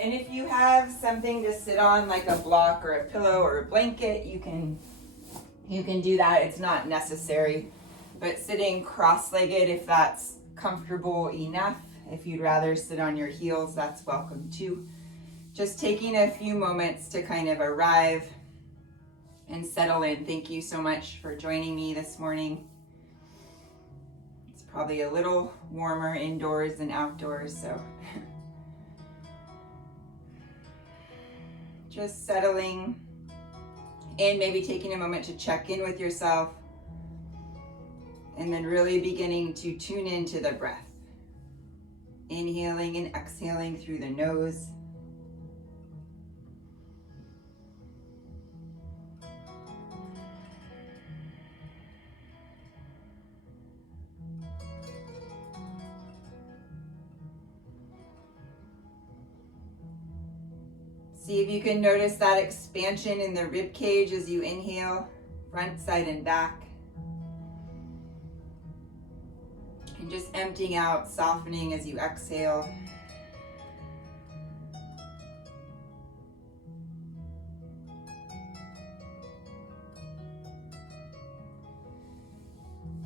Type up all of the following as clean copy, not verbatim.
And if you have something to sit on, like a block or a pillow or a blanket, you can do that. It's not necessary. But sitting cross-legged, if that's comfortable enough, if you'd rather sit on your heels, that's welcome too. Just taking a few moments to kind of arrive and settle in. Thank you so much for joining me this morning. It's probably a little warmer indoors than outdoors, so just settling in, maybe taking a moment to check in with yourself, and then really beginning to tune into the breath. Inhaling and exhaling through the nose. See if you can notice that expansion in the rib cage as you inhale, front, side, and back. And just emptying out, softening as you exhale.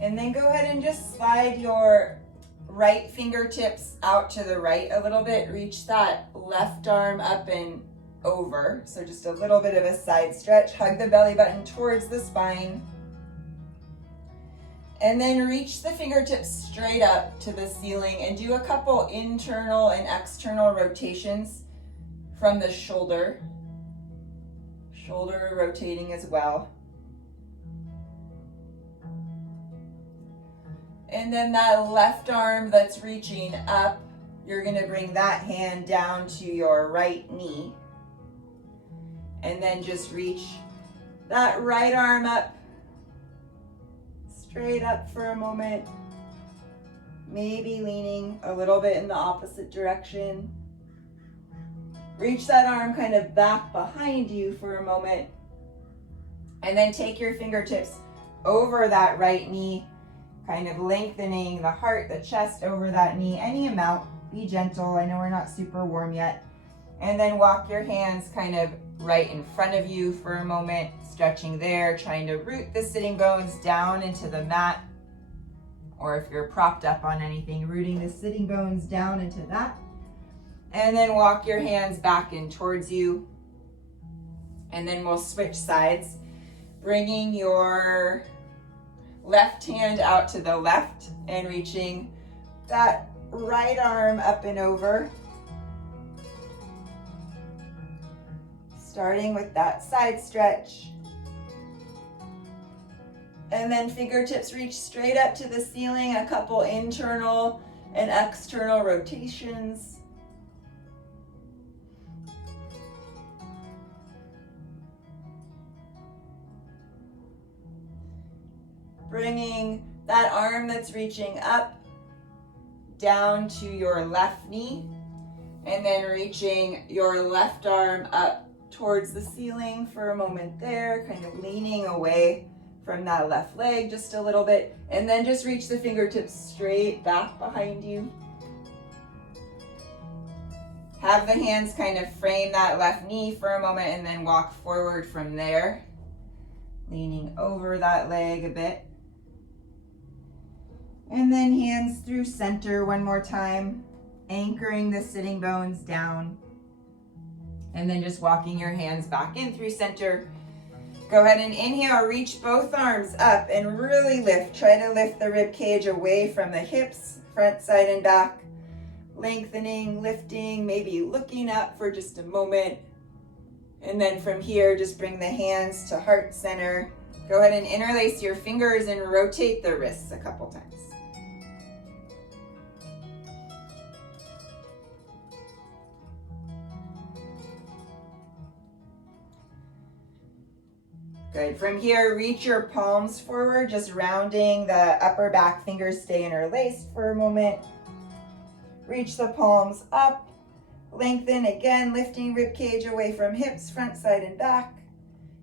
And then go ahead and just slide your right fingertips out to the right a little bit. Reach that left arm up and over. So just a little bit of a side stretch. Hug the belly button towards the spine. And then reach the fingertips straight up to the ceiling and do a couple internal and external rotations from the shoulder. Shoulder rotating as well. And then that left arm that's reaching up, you're going to bring that hand down to your right knee. And then just reach that right arm up, straight up for a moment. Maybe leaning a little bit in the opposite direction. Reach that arm kind of back behind you for a moment. And then take your fingertips over that right knee, kind of lengthening the heart, the chest over that knee, any amount. Be gentle. I know we're not super warm yet. And then walk your hands kind of right in front of you for a moment, stretching there, trying to root the sitting bones down into the mat. Or if you're propped up on anything, rooting the sitting bones down into that. And then walk your hands back in towards you. And then we'll switch sides, bringing your left hand out to the left and reaching that right arm up and over. Starting with that side stretch. And then fingertips reach straight up to the ceiling, a couple internal and external rotations. Bringing that arm that's reaching up down to your left knee, and then reaching your left arm up towards the ceiling for a moment there, kind of leaning away from that left leg just a little bit, and then just reach the fingertips straight back behind you. Have the hands kind of frame that left knee for a moment and then walk forward from there, leaning over that leg a bit. And then hands through center one more time, anchoring the sitting bones down. And then just walking your hands back in through center. Go ahead and inhale, reach both arms up and really lift. Try to lift the rib cage away from the hips, front, side, and back. Lengthening, lifting, maybe looking up for just a moment. And then from here, just bring the hands to heart center. Go ahead and interlace your fingers and rotate the wrists a couple times. Good. From here, reach your palms forward, just rounding the upper back fingers, stay interlaced for a moment. Reach the palms up, lengthen again, lifting rib cage away from hips, front, side, and back.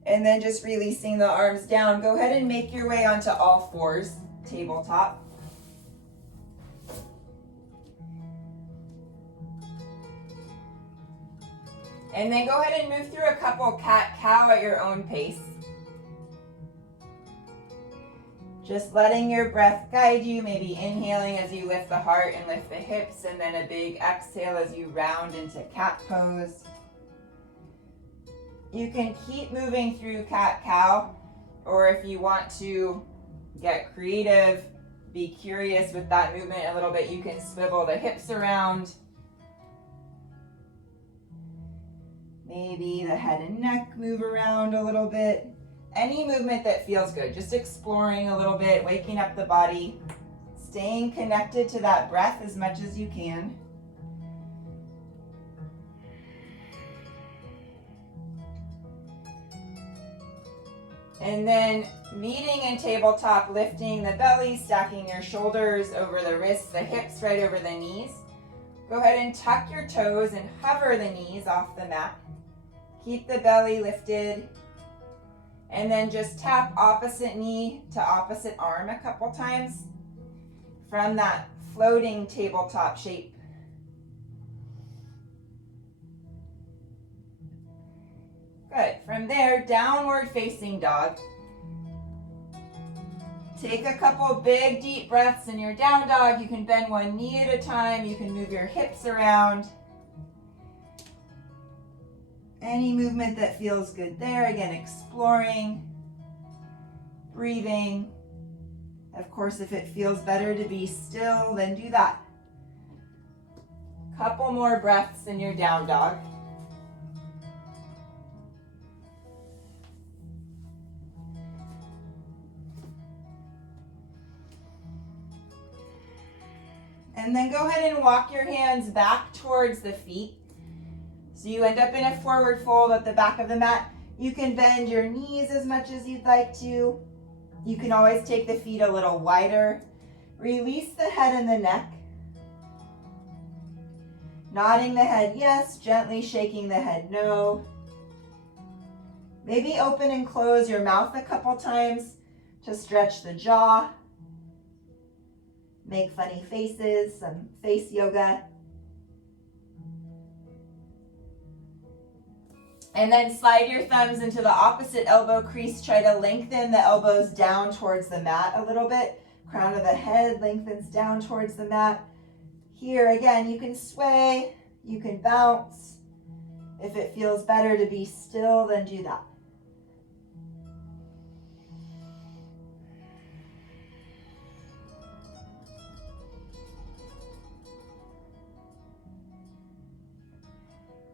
And then just releasing the arms down. Go ahead and make your way onto all fours, tabletop. And then go ahead and move through a couple cat-cow at your own pace. Just letting your breath guide you, maybe inhaling as you lift the heart and lift the hips, and then a big exhale as you round into cat pose. You can keep moving through cat-cow, or if you want to get creative, be curious with that movement a little bit, you can swivel the hips around. Maybe the head and neck move around a little bit. Any movement that feels good, just exploring a little bit, waking up the body, staying connected to that breath as much as you can. And then meeting in tabletop, lifting the belly, stacking your shoulders over the wrists, the hips right over the knees. Go ahead and tuck your toes and hover the knees off the mat. Keep the belly lifted. And then just tap opposite knee to opposite arm a couple times from that floating tabletop shape. Good. From there, downward facing dog. Take a couple big deep breaths in your down dog. You can bend one knee at a time. You can move your hips around. Any movement that feels good there. Again, exploring, breathing. Of course, if it feels better to be still, then do that. Couple more breaths in your down dog. And then go ahead and walk your hands back towards the feet. So you end up in a forward fold at the back of the mat. You can bend your knees as much as you'd like to. You can always take the feet a little wider. Release the head and the neck. Nodding the head yes, gently shaking the head no. Maybe open and close your mouth a couple times to stretch the jaw. Make funny faces, some face yoga. And then slide your thumbs into the opposite elbow crease. Try to lengthen the elbows down towards the mat a little bit. Crown of the head lengthens down towards the mat. Here again, you can sway, you can bounce. If it feels better to be still, then do that.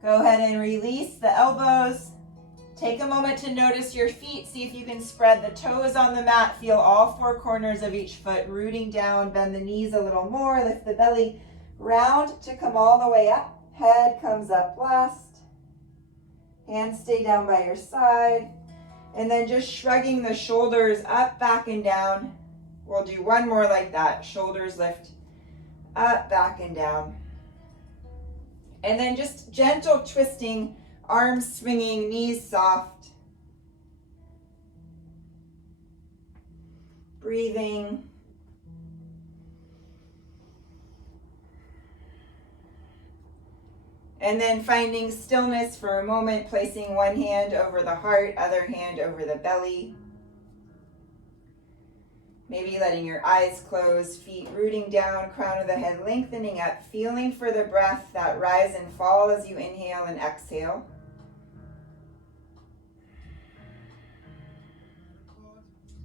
Go ahead and release the elbows. Take a moment to notice your feet. See if you can spread the toes on the mat. Feel all four corners of each foot rooting down. Bend the knees a little more. Lift the belly. Round to come all the way up. Head comes up last. Hands stay down by your side. And then just shrugging the shoulders up, back, and down. We'll do one more like that. Shoulders lift up, back, and down. And then just gentle twisting, arms swinging, knees soft. Breathing. And then finding stillness for a moment, placing one hand over the heart, other hand over the belly. Maybe letting your eyes close, feet rooting down, crown of the head lengthening up, feeling for the breath, that rise and fall as you inhale and exhale.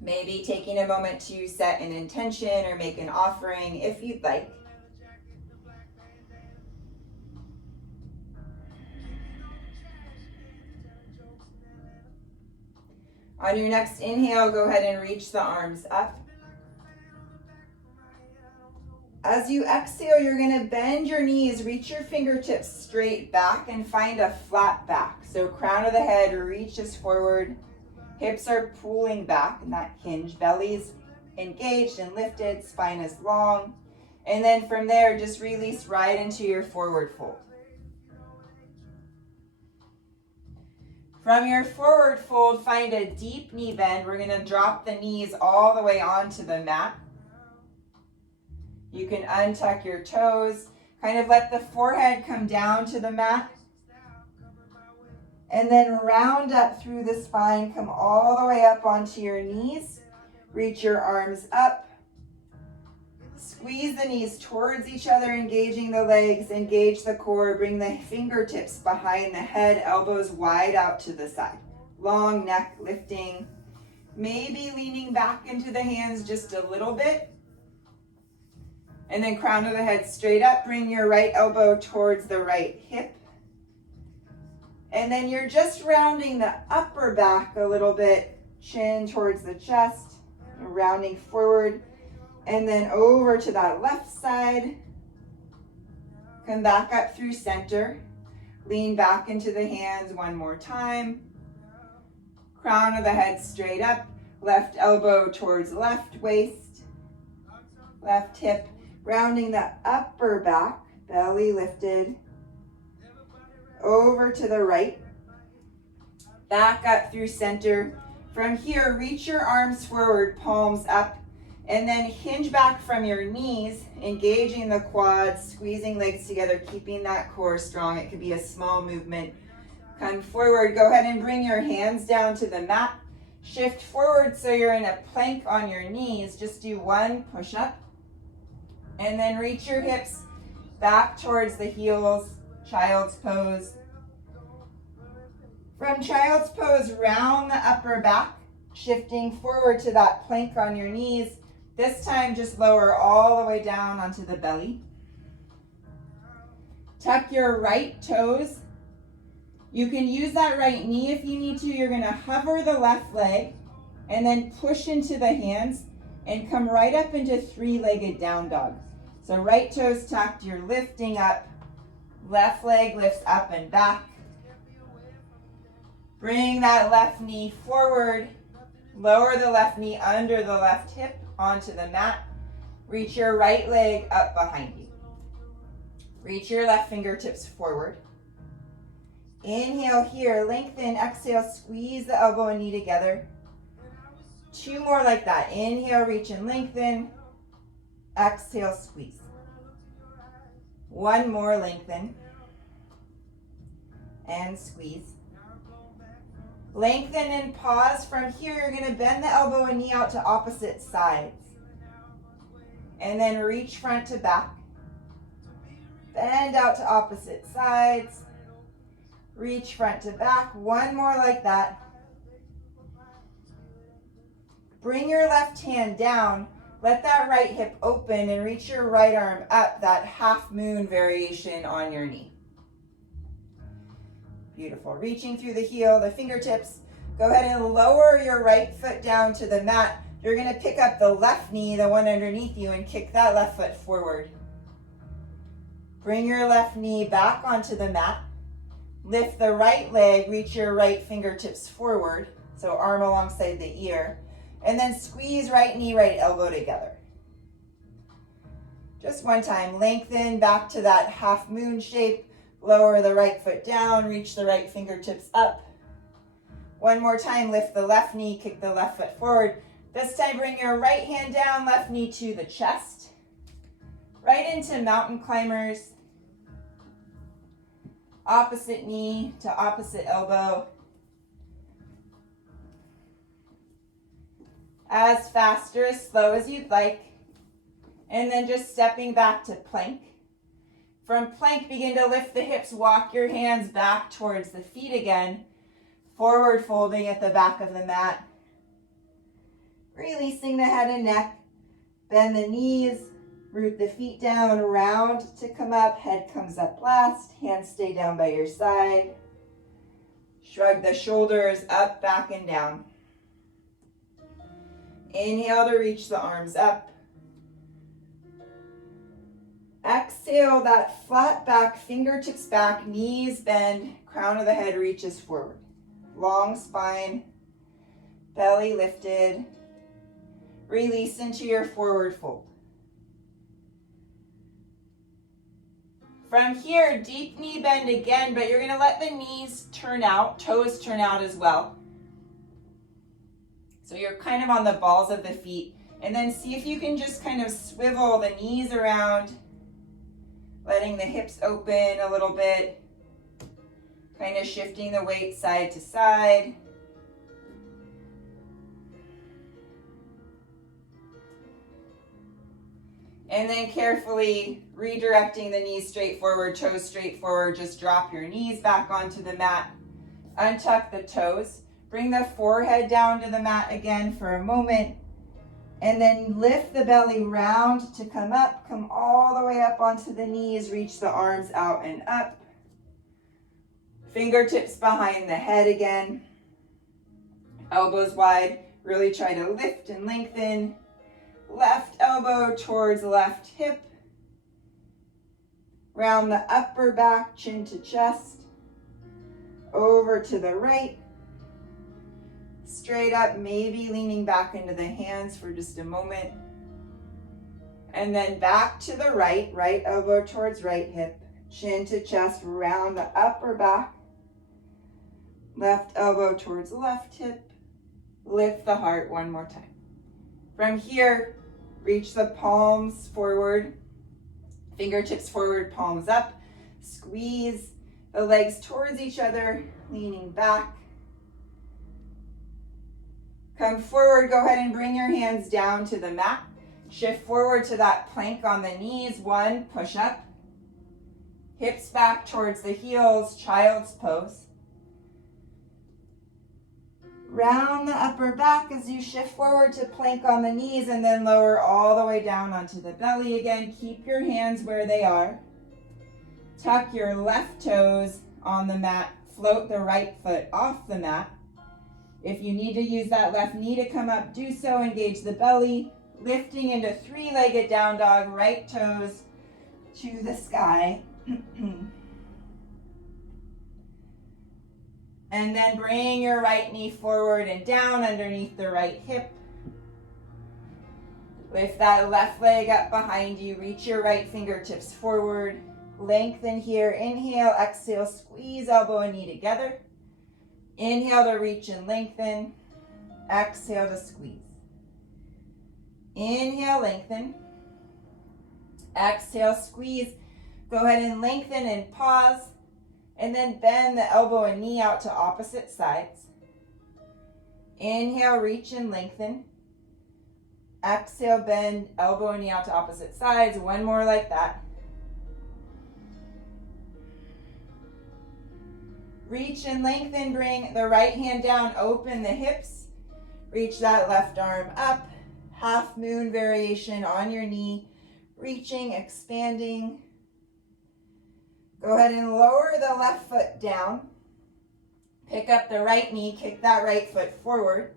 Maybe taking a moment to set an intention or make an offering if you'd like. On your next inhale, go ahead and reach the arms up. As you exhale, you're going to bend your knees, reach your fingertips straight back and find a flat back. So crown of the head reaches forward, hips are pulling back in that hinge, belly's engaged and lifted, spine is long. And then from there, just release right into your forward fold. From your forward fold, find a deep knee bend. We're going to drop the knees all the way onto the mat. You can untuck your toes, kind of let the forehead come down to the mat. And then round up through the spine, come all the way up onto your knees. Reach your arms up. Squeeze the knees towards each other, engaging the legs, engage the core. Bring the fingertips behind the head, elbows wide out to the side. Long neck lifting. Maybe leaning back into the hands just a little bit. And then crown of the head straight up. Bring your right elbow towards the right hip. And then you're just rounding the upper back a little bit. Chin towards the chest. Rounding forward. And then over to that left side. Come back up through center. Lean back into the hands one more time. Crown of the head straight up. Left elbow towards left waist. Left hip. Rounding the upper back. Belly lifted. Over to the right. Back up through center. From here, reach your arms forward, palms up. And then hinge back from your knees, engaging the quads, squeezing legs together, keeping that core strong. It could be a small movement. Come forward. Go ahead and bring your hands down to the mat. Shift forward so you're in a plank on your knees. Just do one push-up. And then reach your hips back towards the heels, child's pose. From child's pose, round the upper back, shifting forward to that plank on your knees. This time, just lower all the way down onto the belly. Tuck your right toes. You can use that right knee if you need to. You're going to hover the left leg and then push into the hands and come right up into three-legged down dog. So right toes tucked, you're lifting up. Left leg lifts up and back. Bring that left knee forward. Lower the left knee under the left hip onto the mat. Reach your right leg up behind you. Reach your left fingertips forward. Inhale here, lengthen, exhale, squeeze the elbow and knee together. Two more like that. Inhale, reach and lengthen. Exhale, squeeze. One more, lengthen. And squeeze. Lengthen and pause. From here, you're going to bend the elbow and knee out to opposite sides. And then reach front to back. Bend out to opposite sides. Reach front to back. One more like that. Bring your left hand down. Let that right hip open and reach your right arm up, that half moon variation on your knee. Beautiful. Reaching through the heel, the fingertips. Go ahead and lower your right foot down to the mat. You're going to pick up the left knee, the one underneath you, and kick that left foot forward. Bring your left knee back onto the mat. Lift the right leg, reach your right fingertips forward, so arm alongside the ear. And then squeeze right knee, right elbow together. Just one time. Lengthen back to that half moon shape. Lower the right foot down, reach the right fingertips up. One more time, lift the left knee, kick the left foot forward. This time, bring your right hand down, left knee to the chest. Right into mountain climbers. Opposite knee to opposite elbow. As fast or as slow as you'd like. And then just stepping back to plank. From plank, begin to lift the hips, walk your hands back towards the feet again. Forward folding at the back of the mat. Releasing the head and neck. Bend the knees, root the feet down, round to come up, head comes up last, hands stay down by your side. Shrug the shoulders up, back, and down. Inhale to reach the arms up. Exhale, that flat back, fingertips back, knees bend, crown of the head reaches forward. Long spine, belly lifted. Release into your forward fold. From here, deep knee bend again, but you're going to let the knees turn out, toes turn out as well. So you're kind of on the balls of the feet. And then see if you can just kind of swivel the knees around, letting the hips open a little bit. Kind of shifting the weight side to side. And then carefully redirecting the knees straight forward, toes straight forward. Just drop your knees back onto the mat. Untuck the toes. Bring the forehead down to the mat again for a moment. And then lift the belly round to come up. Come all the way up onto the knees. Reach the arms out and up. Fingertips behind the head again. Elbows wide. Really try to lift and lengthen. Left elbow towards left hip. Round the upper back, chin to chest. Over to the right. Straight up, maybe leaning back into the hands for just a moment. And then back to the right. Right elbow towards right hip. Chin to chest, round the upper back. Left elbow towards left hip. Lift the heart one more time. From here, reach the palms forward, fingertips forward, palms up. Squeeze the legs towards each other, leaning back. Come forward, go ahead and bring your hands down to the mat. Shift forward to that plank on the knees. One, push up. Hips back towards the heels, child's pose. Round the upper back as you shift forward to plank on the knees and then lower all the way down onto the belly again. Keep your hands where they are. Tuck your left toes on the mat. Float the right foot off the mat. If you need to use that left knee to come up, do so. Engage the belly. Lifting into three-legged down dog. Right toes to the sky. And then bring your right knee forward and down underneath the right hip. Lift that left leg up behind you. Reach your right fingertips forward. Lengthen here. Inhale, exhale, squeeze elbow and knee together. Inhale to reach and lengthen. Exhale to squeeze. Inhale, lengthen. Exhale, squeeze. Go ahead and lengthen and pause. And then bend the elbow and knee out to opposite sides. Inhale, reach and lengthen. Exhale, bend elbow and knee out to opposite sides. One more like that. Reach and lengthen, bring the right hand down, open the hips. Reach that left arm up. Half moon variation on your knee. Reaching, expanding. Go ahead and lower the left foot down. Pick up the right knee, kick that right foot forward.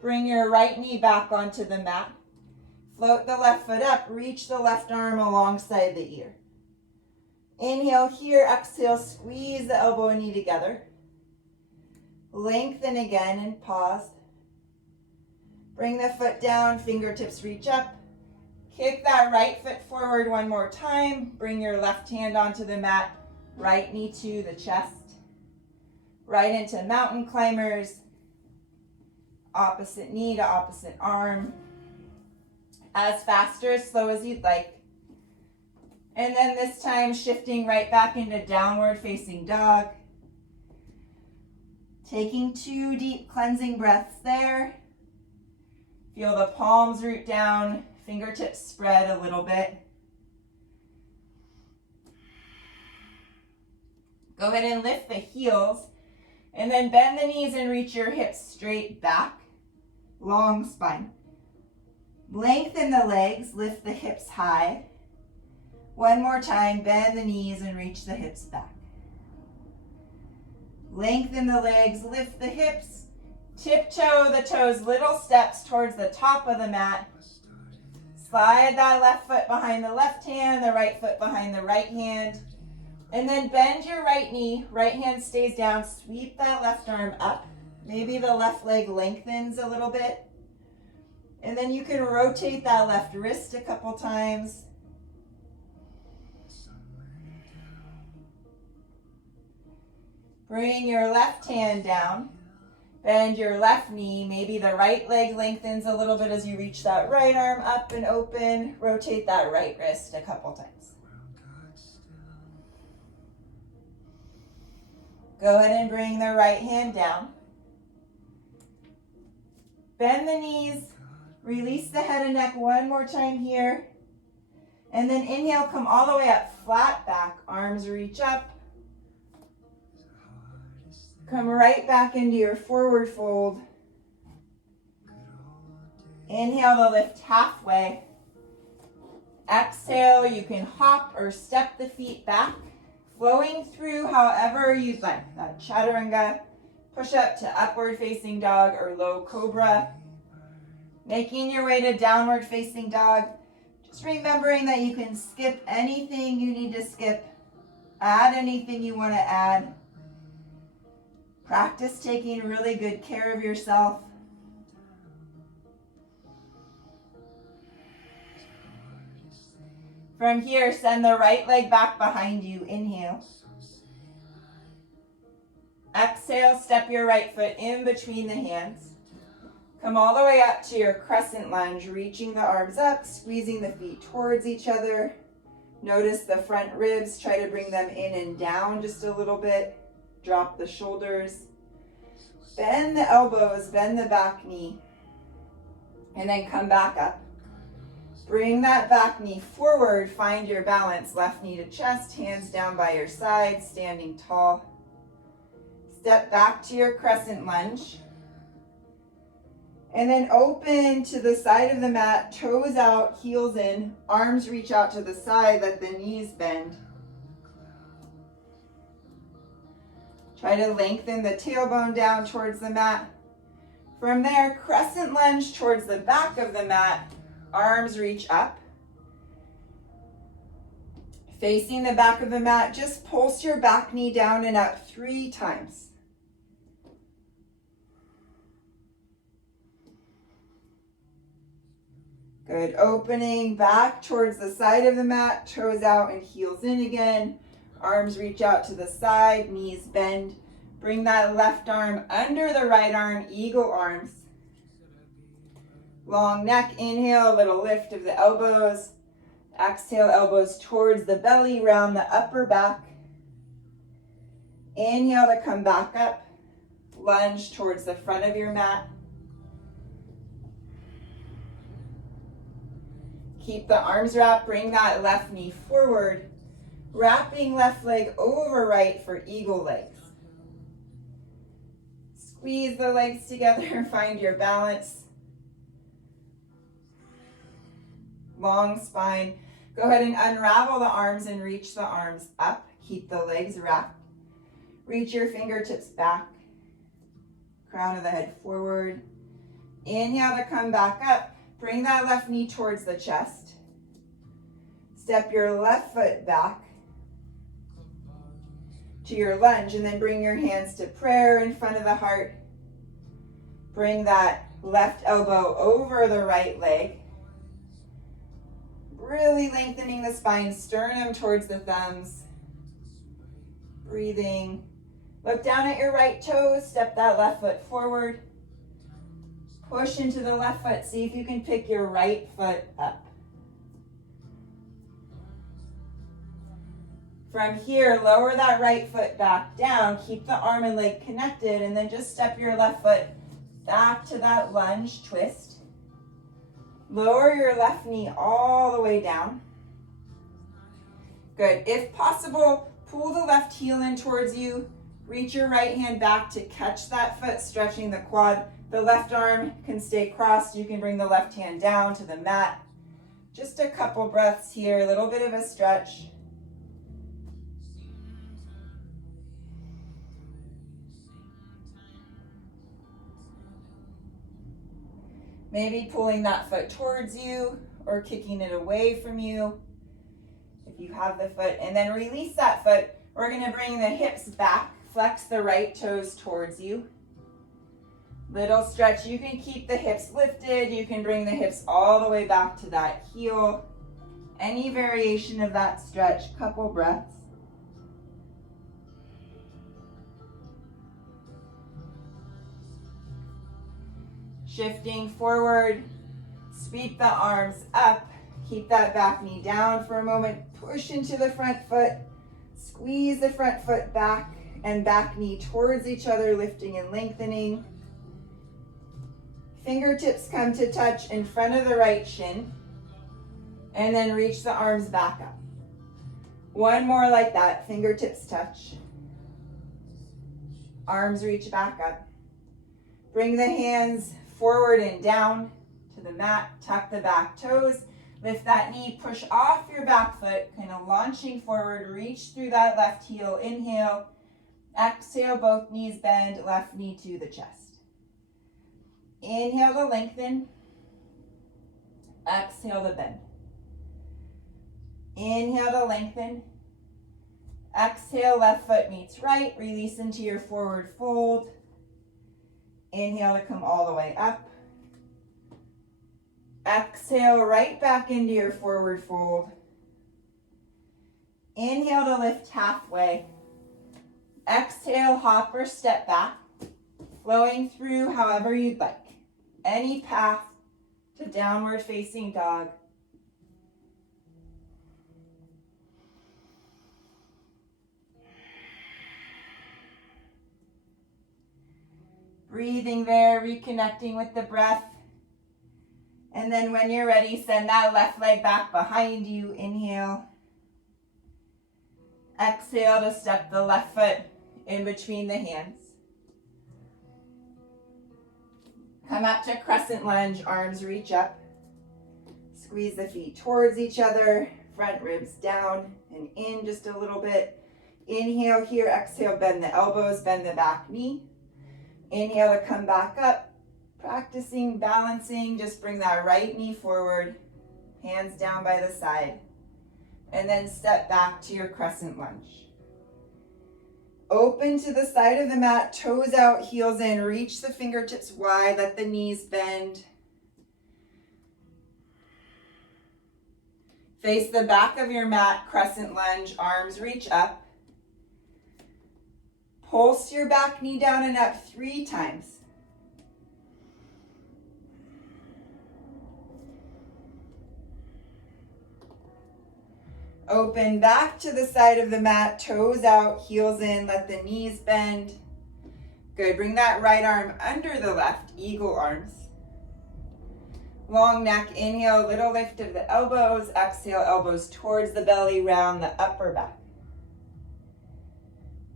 Bring your right knee back onto the mat. Float the left foot up, reach the left arm alongside the ear. Inhale here, exhale, squeeze the elbow and knee together. Lengthen again and pause. Bring the foot down, fingertips reach up. Kick that right foot forward one more time. Bring your left hand onto the mat. Right knee to the chest. Right into mountain climbers. Opposite knee to opposite arm. As fast or as slow as you'd like. And then this time shifting right back into downward facing dog. Taking 2 deep cleansing breaths there. Feel the palms root down. Fingertips spread a little bit. Go ahead and lift the heels and then bend the knees and reach your hips straight back. Long spine. Lengthen the legs, lift the hips high. One more time, bend the knees and reach the hips back. Lengthen the legs, lift the hips. Tiptoe the toes, little steps towards the top of the mat. Slide that left foot behind the left hand, the right foot behind the right hand. And then bend your right knee, right hand stays down, sweep that left arm up. Maybe the left leg lengthens a little bit. And then you can rotate that left wrist a couple times. Bring your left hand down. Bend your left knee. Maybe the right leg lengthens a little bit as you reach that right arm up and open. Rotate that right wrist a couple times. Go ahead and bring the right hand down. Bend the knees. Release the head and neck one more time here. And then inhale, come all the way up, flat back. Arms reach up. Come right back into your forward fold. Inhale to lift halfway. Exhale, you can hop or step the feet back, flowing through however you'd like. That chaturanga, push up to upward facing dog or low cobra. Making your way to downward facing dog. Just remembering that you can skip anything you need to skip, add anything you want to add. Practice taking really good care of yourself. From here, send the right leg back behind you. Inhale. Exhale, step your right foot in between the hands. Come all the way up to your crescent lunge, reaching the arms up, squeezing the feet towards each other. Notice the front ribs, try to bring them in and down just a little bit. Drop the shoulders. Bend the elbows, bend the back knee. And then come back up. Bring that back knee forward, find your balance. Left knee to chest, hands down by your side, standing tall. Step back to your crescent lunge. And then open to the side of the mat, toes out, heels in, arms reach out to the side, let the knees bend. Try to lengthen the tailbone down towards the mat. From there, crescent lunge towards the back of the mat, arms reach up. Facing the back of the mat, just pulse your back knee down and up 3 times. Good, opening back towards the side of the mat, toes out and heels in again. Arms reach out to the side, knees bend. Bring that left arm under the right arm, eagle arms. Long neck, inhale, a little lift of the elbows. Exhale, elbows towards the belly, round the upper back. Inhale to come back up. Lunge towards the front of your mat. Keep the arms wrapped, bring that left knee forward. Wrapping left leg over right for eagle legs. Squeeze the legs together and find your balance. Long spine. Go ahead and unravel the arms and reach the arms up. Keep the legs wrapped. Reach your fingertips back. Crown of the head forward. Inhale to come back up. Bring that left knee towards the chest. Step your left foot back to your lunge and then bring your hands to prayer in front of the heart. Bring that left elbow over the right leg. Really lengthening the spine, sternum towards the thumbs. Breathing. Look down at your right toes, step that left foot forward. Push into the left foot, see if you can pick your right foot up. From here, lower that right foot back down, keep the arm and leg connected, and then just step your left foot back to that lunge twist. Lower your left knee all the way down. Good. If possible, pull the left heel in towards you. Reach your right hand back to catch that foot, stretching the quad. The left arm can stay crossed. You can bring the left hand down to the mat. Just a couple breaths here, a little bit of a stretch. Maybe pulling that foot towards you or kicking it away from you if you have the foot. And then release that foot. We're going to bring the hips back. Flex the right toes towards you. Little stretch. You can keep the hips lifted. You can bring the hips all the way back to that heel. Any variation of that stretch. Couple breaths. Shifting forward, sweep the arms up, keep that back knee down for a moment, push into the front foot, squeeze the front foot back, and back knee towards each other, lifting and lengthening. Fingertips come to touch in front of the right shin, and then reach the arms back up. One more like that, fingertips touch. Arms reach back up. Bring the hands forward and down to the mat, tuck the back toes, lift that knee, push off your back foot, kind of launching forward, reach through that left heel, inhale, exhale, both knees bend, left knee to the chest. Inhale to lengthen, exhale to bend. Inhale to lengthen, exhale, left foot meets right, release into your forward fold. Inhale to come all the way up. Exhale, right back into your forward fold. Inhale to lift halfway. Exhale, hop or step back, flowing through however you'd like. Any path to downward facing dog. Breathing there, reconnecting with the breath. And then when you're ready, send that left leg back behind you. Inhale. Exhale to step the left foot in between the hands. Come up to crescent lunge, arms reach up. Squeeze the feet towards each other, front ribs down and in just a little bit. Inhale here, exhale, bend the elbows, bend the back knee. Inhale to come back up, practicing balancing, just bring that right knee forward, hands down by the side, and then step back to your crescent lunge. Open to the side of the mat, toes out, heels in, reach the fingertips wide, let the knees bend. Face the back of your mat, crescent lunge, arms reach up. Pulse your back knee down and up 3 times. Open back to the side of the mat, toes out, heels in, let the knees bend. Good, bring that right arm under the left, eagle arms. Long neck, inhale, little lift of the elbows, exhale, elbows towards the belly, round the upper back.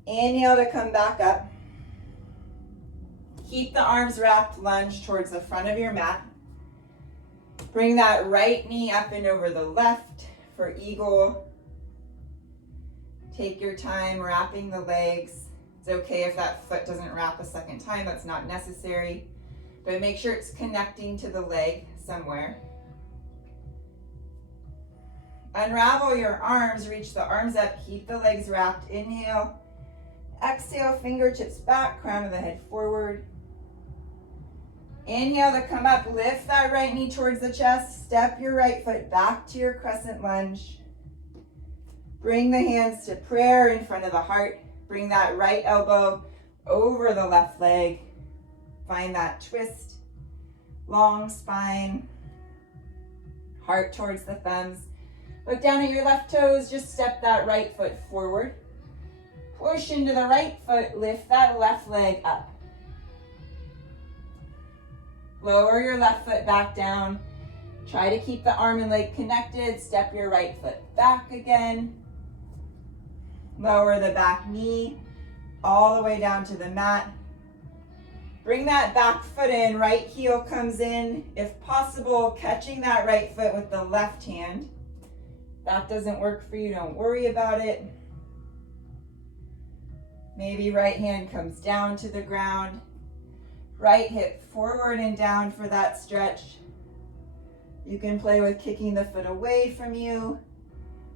Inhale to come back up. Keep the arms wrapped, lunge towards the front of your mat. Bring that right knee up and over the left for eagle. Take your time wrapping the legs. It's okay if that foot doesn't wrap a second time, that's not necessary. But make sure it's connecting to the leg somewhere. Unravel your arms, reach the arms up, keep the legs wrapped. Inhale, exhale, fingertips back, crown of the head forward. Inhale to come up, lift that right knee towards the chest, step your right foot back to your crescent lunge. Bring the hands to prayer in front of the heart. Bring that right elbow over the left leg. Find that twist, long spine, heart towards the thumbs. Look down at your left toes, just step that right foot forward. Push into the right foot, lift that left leg up. Lower your left foot back down. Try to keep the arm and leg connected. Step your right foot back again. Lower the back knee all the way down to the mat. Bring that back foot in, right heel comes in. If possible, catching that right foot with the left hand. If that doesn't work for you, don't worry about it. Maybe right hand comes down to the ground. Right hip forward and down for that stretch. You can play with kicking the foot away from you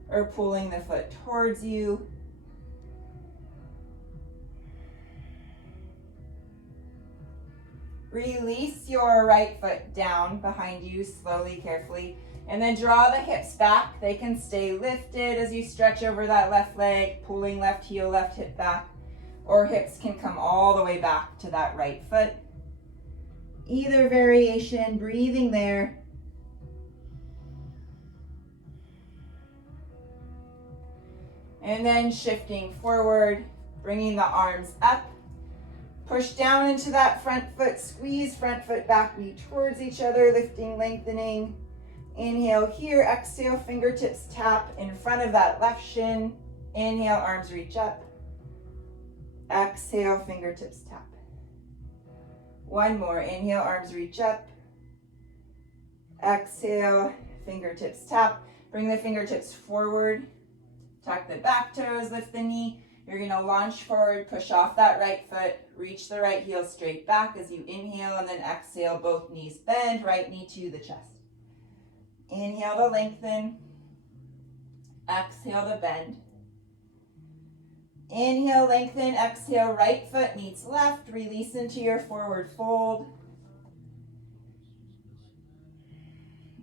or pulling the foot towards you. Release your right foot down behind you slowly, carefully, and then draw the hips back. They can stay lifted as you stretch over that left leg, pulling left heel, left hip back, or hips can come all the way back to that right foot. Either variation, breathing there. And then shifting forward, Bringing the arms up. Push down into that front foot, squeeze front foot, back knee towards each other, lifting, lengthening. Inhale here, exhale, fingertips tap in front of that left shin. Inhale, arms reach up. Exhale, fingertips tap. One more, inhale, arms reach up. Exhale, fingertips tap. Bring the fingertips forward. Tuck the back toes, lift the knee. You're gonna launch forward, push off that right foot, reach the right heel straight back as you inhale, and then exhale, both knees bend, right knee to the chest. Inhale to lengthen. Exhale to bend. Inhale, lengthen, exhale, right foot meets left, release into your forward fold.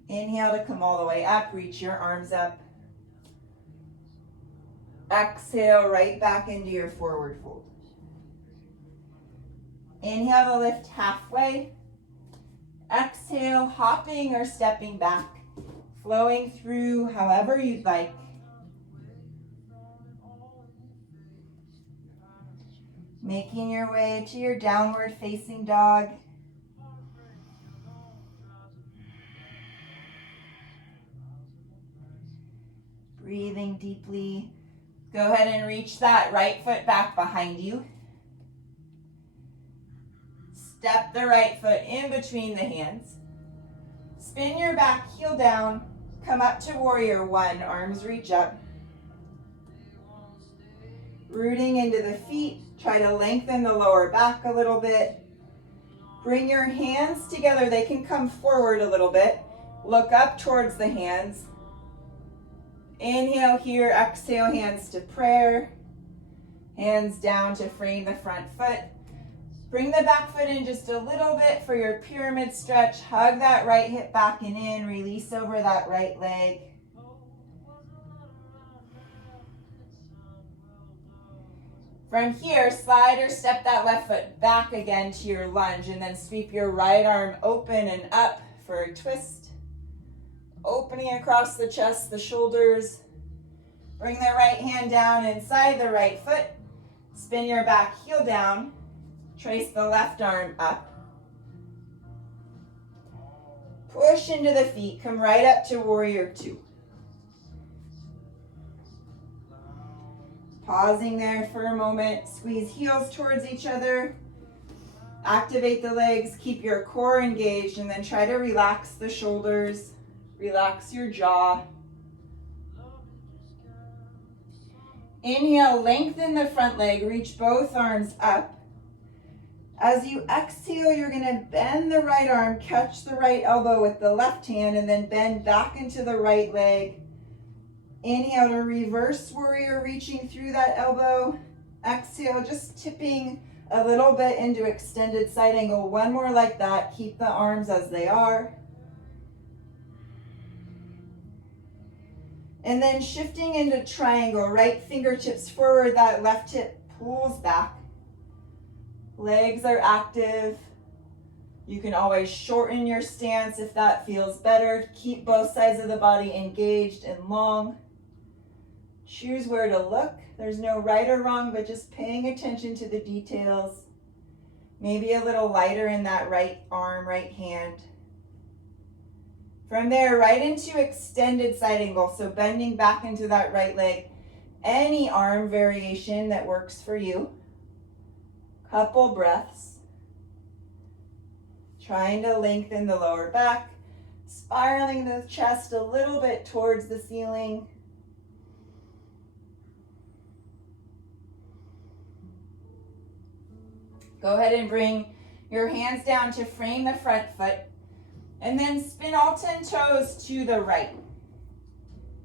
Inhale to come all the way up, reach your arms up. Exhale, right back into your forward fold. Inhale to lift halfway. Exhale, hopping or stepping back, flowing through however you'd like. Making your way to your downward facing dog. Breathing deeply. Go ahead and reach that right foot back behind you. Step the right foot in between the hands. Spin your back heel down. Come up to warrior one, arms reach up. Rooting into the feet. Try to lengthen the lower back a little bit. Bring your hands together. They can come forward a little bit. Look up towards the hands. Inhale here, exhale, hands to prayer. Hands down to frame the front foot. Bring the back foot in just a little bit for your pyramid stretch. Hug that right hip back and in. Release over that right leg. From here, slide or step that left foot back again to your lunge, and then sweep your right arm open and up for a twist. Opening across the chest, the shoulders. Bring the right hand down inside the right foot. Spin your back heel down. Trace the left arm up. Push into the feet. Come right up to warrior two. Pausing there for a moment. Squeeze heels towards each other. Activate the legs. Keep your core engaged, and then try to relax the shoulders. Relax your jaw. Inhale, lengthen the front leg. Reach both arms up. As you exhale, you're going to bend the right arm, catch the right elbow with the left hand, and then bend back into the right leg. Inhale to reverse warrior, reaching through that elbow. Exhale, just tipping a little bit into extended side angle. One more like that. Keep the arms as they are. And then shifting into triangle, right fingertips forward, that left hip pulls back. Legs are active. You can always shorten your stance if that feels better. Keep both sides of the body engaged and long. Choose where to look. There's no right or wrong, but just paying attention to the details. Maybe a little lighter in that right arm, right hand. From there, right into extended side angle. So bending back into that right leg. Any arm variation that works for you. Couple breaths. Trying to lengthen the lower back. Spiraling the chest a little bit towards the ceiling. Go ahead and bring your hands down to frame the front foot. And then spin all 10 toes to the right.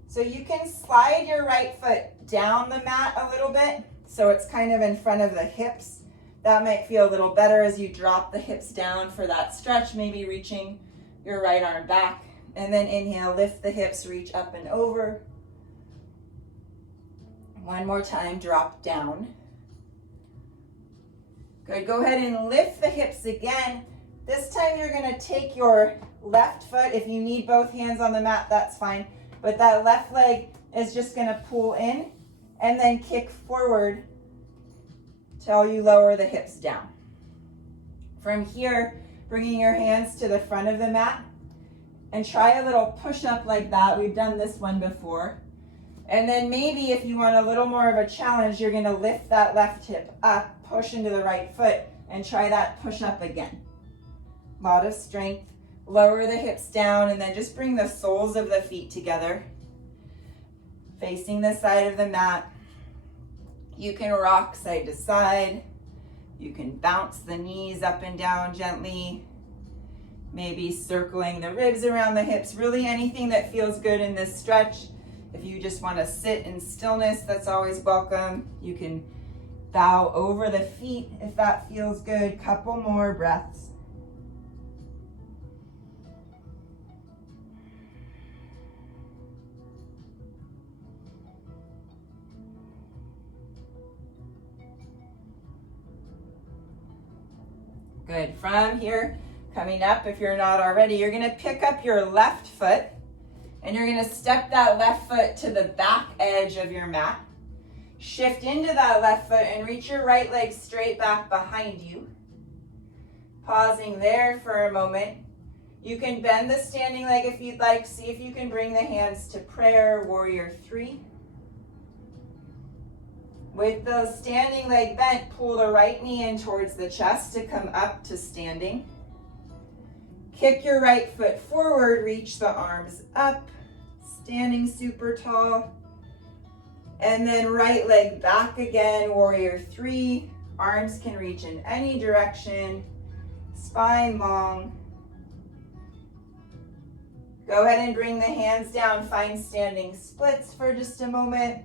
So you can slide your right foot down the mat a little bit, so it's kind of in front of the hips. That might feel a little better as you drop the hips down for that stretch, maybe reaching your right arm back. And then inhale, lift the hips, reach up and over. One more time, drop down. Good, go ahead and lift the hips again. This time you're gonna take your left foot. If you need both hands on the mat, that's fine. But that left leg is just gonna pull in and then kick forward till you lower the hips down. From here, bringing your hands to the front of the mat and try a little push-up like that. We've done this one before. And then maybe if you want a little more of a challenge, you're gonna lift that left hip up, push into the right foot, and try that push-up again. A lot of strength. Lower the hips down and then just bring the soles of the feet together, facing the side of the mat. You can rock side to side. You can bounce the knees up and down gently. Maybe circling the ribs around the hips. Really anything that feels good in this stretch. If you just want to sit in stillness, that's always welcome. You can bow over the feet if that feels good. Couple more breaths. Good. From here, coming up, if you're not already, you're going to pick up your left foot and you're going to step that left foot to the back edge of your mat. Shift into that left foot and reach your right leg straight back behind you. Pausing there for a moment. You can bend the standing leg if you'd like. See if you can bring the hands to prayer, warrior 3. With the standing leg bent, pull the right knee in towards the chest to come up to standing. Kick your right foot forward, reach the arms up, standing super tall. And then right leg back again, warrior 3. Arms can reach in any direction, spine long. Go ahead and bring the hands down, find standing splits for just a moment.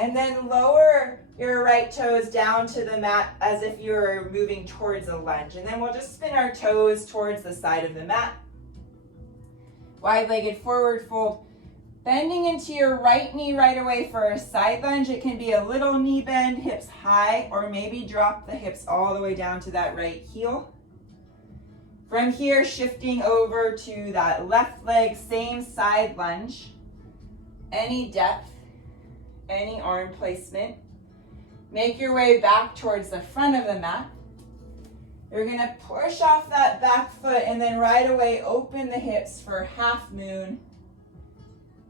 And then lower your right toes down to the mat as if you're moving towards a lunge. And then we'll just spin our toes towards the side of the mat. Wide-legged forward fold. Bending into your right knee right away for a side lunge. It can be a little knee bend, hips high, or maybe drop the hips all the way down to that right heel. From here, shifting over to that left leg, same side lunge. Any depth. Any arm placement. Make your way back towards the front of the mat. You're going to push off that back foot and then right away open the hips for half moon.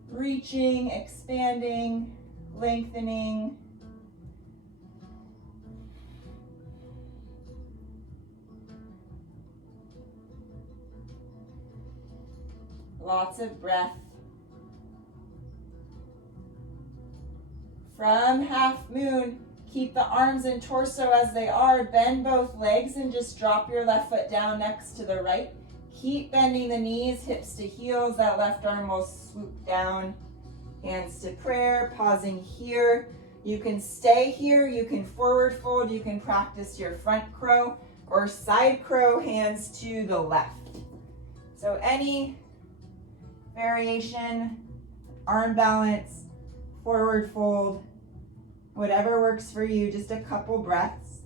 Reaching, expanding, lengthening. Lots of breath. From half moon, keep the arms and torso as they are. Bend both legs and just drop your left foot down next to the right. Keep bending the knees, hips to heels. That left arm will swoop down. Hands to prayer, pausing here. You can stay here, you can forward fold, you can practice your front crow or side crow, hands to the left. So any variation, arm balance, forward fold, whatever works for you, just a couple breaths.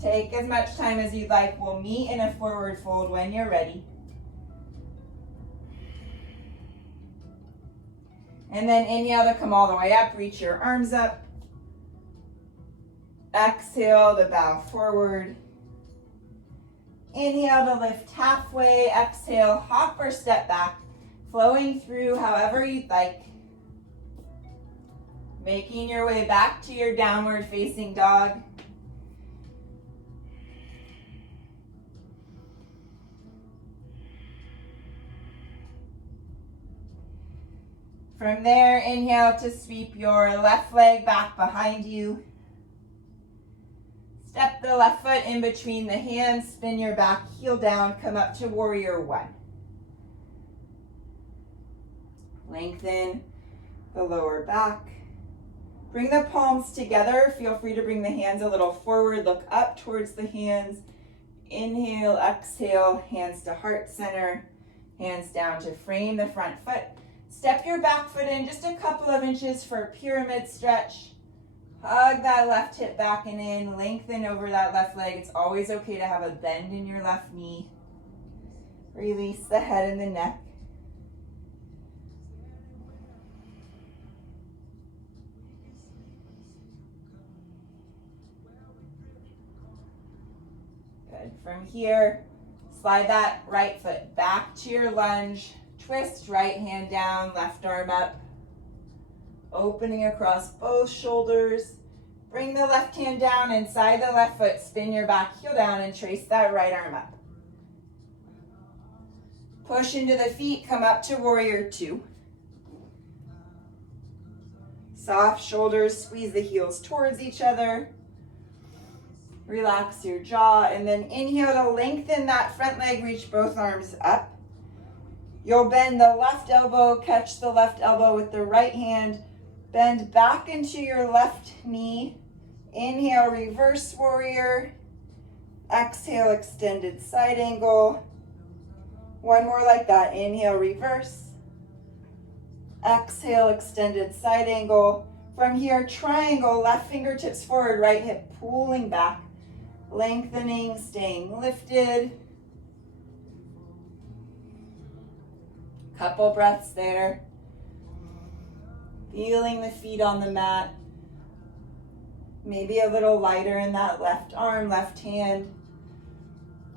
Take as much time as you'd like. We'll meet in a forward fold when you're ready. And then inhale to come all the way up, reach your arms up. Exhale to bow forward. Inhale to lift halfway, exhale, hop or step back, flowing through however you'd like. Making your way back to your downward facing dog. From there, inhale to sweep your left leg back behind you. Step the left foot in between the hands, spin your back heel down, come up to warrior 1. Lengthen the lower back. Bring the palms together. Feel free to bring the hands a little forward. Look up towards the hands. Inhale, exhale, hands to heart center. Hands down to frame the front foot. Step your back foot in just a couple of inches for a pyramid stretch. Hug that left hip back and in. Lengthen over that left leg. It's always okay to have a bend in your left knee. Release the head and the neck. Good. From here, slide that right foot back to your lunge. Twist, right hand down, left arm up. Opening across both shoulders. Bring the left hand down inside the left foot. Spin your back heel down and trace that right arm up. Push into the feet, come up to warrior two. Soft shoulders, squeeze the heels towards each other. Relax your jaw, and then inhale to lengthen that front leg, reach both arms up. You'll bend the left elbow, catch the left elbow with the right hand, bend back into your left knee. Inhale, reverse warrior. Exhale, extended side angle. One more like that. Inhale, reverse. Exhale, extended side angle. From here, triangle, left fingertips forward, right hip pulling back. Lengthening, staying lifted. Couple breaths there. Feeling the feet on the mat. Maybe a little lighter in that left arm, left hand.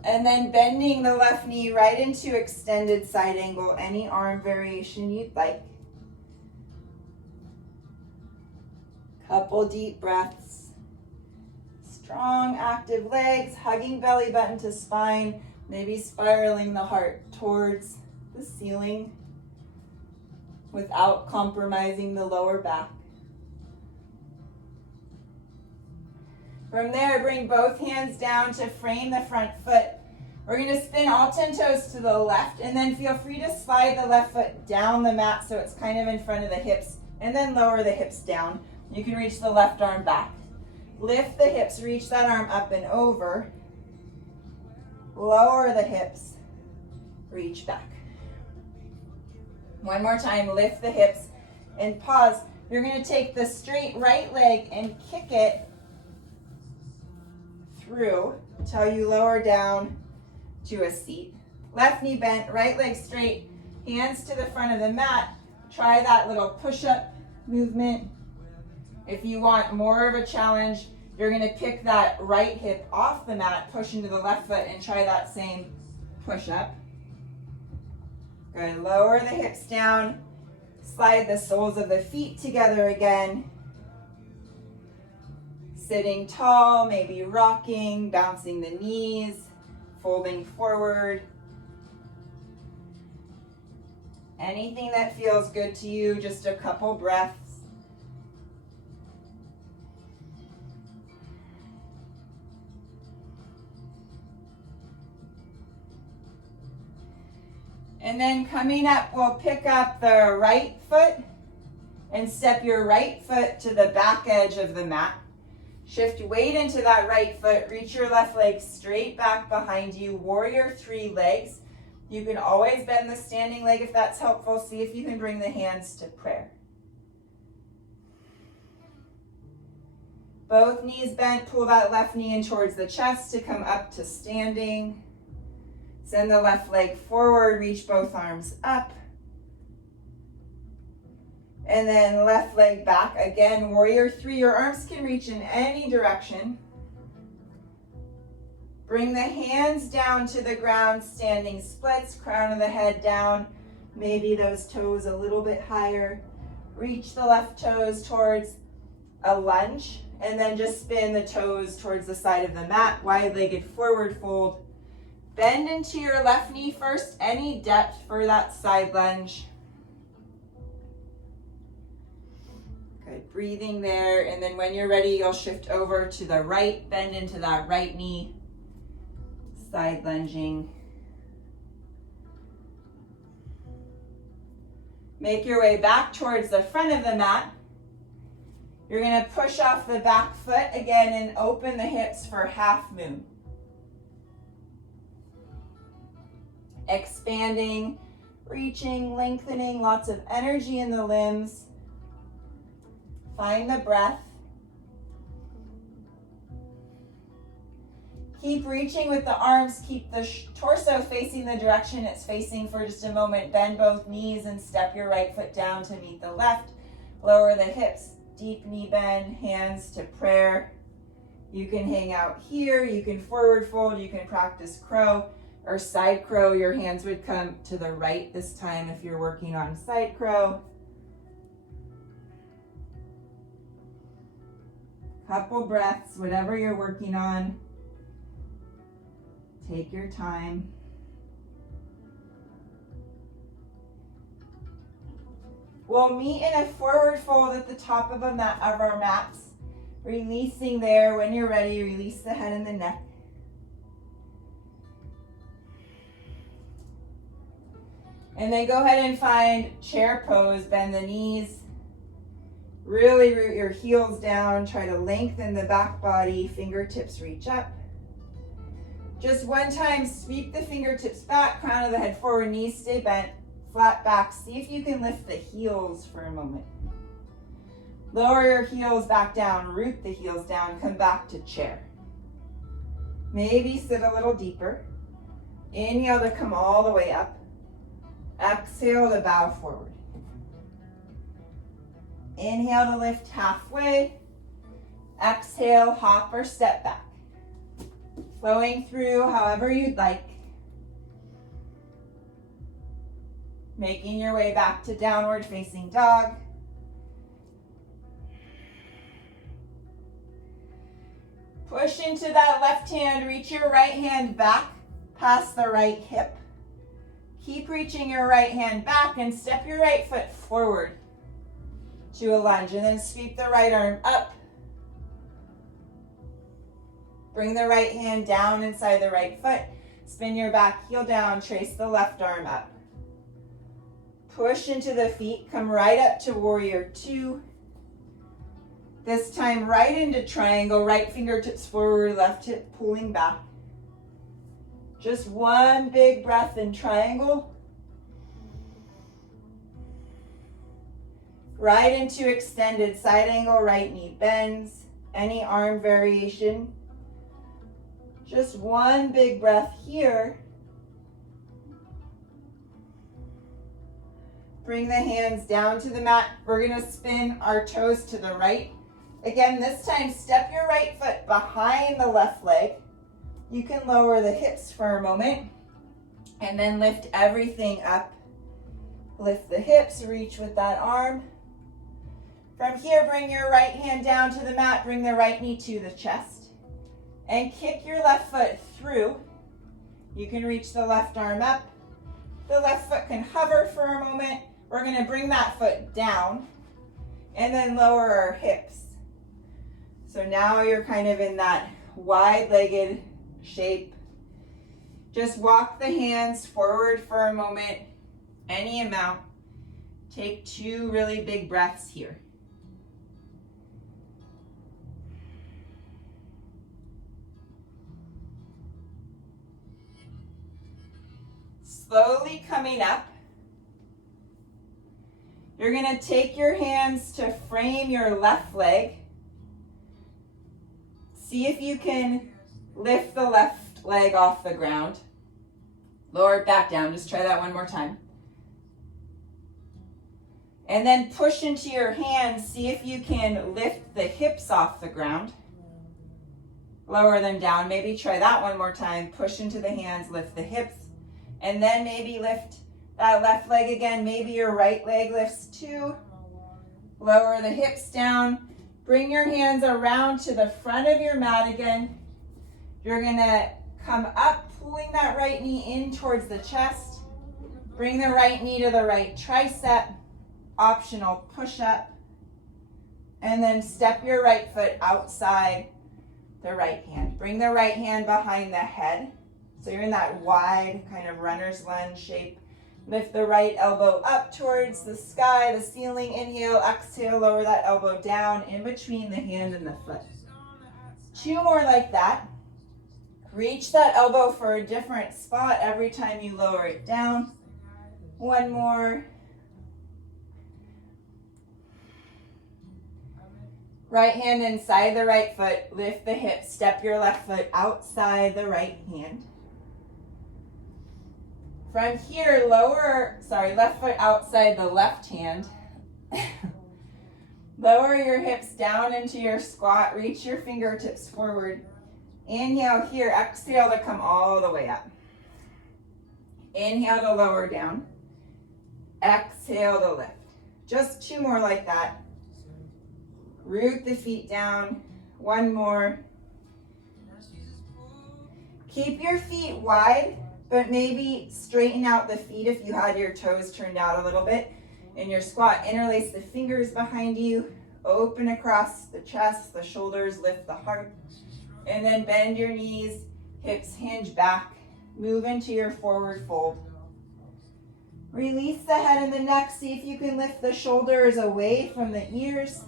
And then bending the left knee right into extended side angle, any arm variation you'd like. Couple deep breaths. Strong, active legs, hugging belly button to spine, maybe spiraling the heart towards the ceiling without compromising the lower back. From there, bring both hands down to frame the front foot. We're going to spin all 10 toes to the left, and then feel free to slide the left foot down the mat so it's kind of in front of the hips, and then lower the hips down. You can reach the left arm back. Lift the hips, reach that arm up and over. Lower the hips, reach back. One more time, lift the hips and pause. You're going to take the straight right leg and kick it through until you lower down to a seat. Left knee bent, right leg straight, hands to the front of the mat. Try that little push-up movement. If you want more of a challenge, you're going to pick that right hip off the mat, push into the left foot, and try that same push-up. Good. Lower the hips down. Slide the soles of the feet together again. Sitting tall, maybe rocking, bouncing the knees, folding forward. Anything that feels good to you, just a couple breaths. And then coming up, we'll pick up the right foot and step your right foot to the back edge of the mat. Shift weight into that right foot, reach your left leg straight back behind you, warrior three legs. You can always bend the standing leg if that's helpful. See if you can bring the hands to prayer. Both knees bent, pull that left knee in towards the chest to come up to standing. Send the left leg forward, reach both arms up. And then left leg back. Again, warrior three. Your arms can reach in any direction. Bring the hands down to the ground, standing splits, crown of the head down. Maybe those toes a little bit higher. Reach the left toes towards a lunge, and then just spin the toes towards the side of the mat, wide-legged forward fold. Bend into your left knee first, any depth for that side lunge. Good, breathing there, and then when you're ready, you'll shift over to the right, bend into that right knee, side lunging. Make your way back towards the front of the mat. You're going to push off the back foot again and open the hips for half moon. Expanding, reaching, lengthening, lots of energy in the limbs. Find the breath. Keep reaching with the arms. Keep the torso facing the direction it's facing for just a moment. Bend both knees and step your right foot down to meet the left. Lower the hips. Deep knee bend, hands to prayer. You can hang out here, you can forward fold, you can practice crow or side crow. Your hands would come to the right this time if you're working on side crow. Couple breaths, whatever you're working on. Take your time. We'll meet in a forward fold at the top of our mats. Releasing there. When you're ready, release the head and the neck. And then go ahead and find chair pose. Bend the knees. Really root your heels down. Try to lengthen the back body. Fingertips reach up. Just one time, sweep the fingertips back. Crown of the head forward. Knees stay bent. Flat back. See if you can lift the heels for a moment. Lower your heels back down. Root the heels down. Come back to chair. Maybe sit a little deeper. Inhale to come all the way up. Exhale to bow forward. Inhale to lift halfway. Exhale, hop or step back. Flowing through however you'd like. Making your way back to downward facing dog. Push into that left hand. Reach your right hand back past the right hip. Keep reaching your right hand back and step your right foot forward to a lunge. And then sweep the right arm up. Bring the right hand down inside the right foot. Spin your back heel down. Trace the left arm up. Push into the feet. Come right up to warrior two. This time right into triangle. Right fingertips forward, left hip pulling back. Just one big breath in triangle. Right into extended side angle. Right knee bends. Any arm variation. Just one big breath here. Bring the hands down to the mat. We're going to spin our toes to the right. Again, this time step your right foot behind the left leg. You can lower the hips for a moment and then lift everything up. Lift the hips, reach with that arm. From here, bring your right hand down to the mat. Bring the right knee to the chest and kick your left foot through. You can reach the left arm up. The left foot can hover for a moment. We're going to bring that foot down and then lower our hips. So now you're kind of in that wide-legged shape. Just walk the hands forward for a moment, any amount. Take 2 really big breaths here. Slowly coming up. You're going to take your hands to frame your left leg. See if you can lift the left leg off the ground. Lower it back down. Just try that one more time. And then push into your hands. See if you can lift the hips off the ground. Lower them down. Maybe try that one more time. Push into the hands, lift the hips. And then maybe lift that left leg again. Maybe your right leg lifts too. Lower the hips down. Bring your hands around to the front of your mat again. You're going to come up, pulling that right knee in towards the chest. Bring the right knee to the right tricep. Optional push-up. And then step your right foot outside the right hand. Bring the right hand behind the head. So you're in that wide kind of runner's lunge shape. Lift the right elbow up towards the sky, the ceiling. Inhale, exhale, lower that elbow down in between the hand and the foot. 2 more like that. Reach that elbow for a different spot every time you lower it down. 1 more. Right hand inside the right foot. Lift the hips. Step your left foot outside the right hand. From here, left foot outside the left hand. Lower your hips down into your squat. Reach your fingertips forward. Inhale here. Exhale to come all the way up. Inhale to lower down. Exhale to lift. Just 2 more like that. Root the feet down. 1 more. Keep your feet wide, but maybe straighten out the feet if you had your toes turned out a little bit. In your squat, interlace the fingers behind you. Open across the chest, the shoulders, lift the heart. And then bend your knees, hips hinge back. Move into your forward fold. Release the head and the neck. See if you can lift the shoulders away from the ears.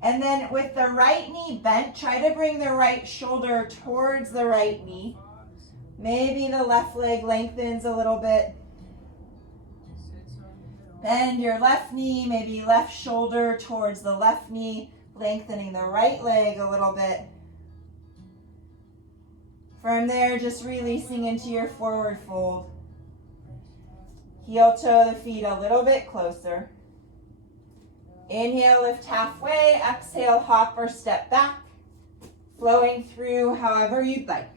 And then with the right knee bent, try to bring the right shoulder towards the right knee. Maybe the left leg lengthens a little bit. Bend your left knee, maybe left shoulder towards the left knee, lengthening the right leg a little bit. From there, just releasing into your forward fold. Heel toe the feet a little bit closer. Inhale, lift halfway. Exhale, hop or step back. Flowing through however you'd like.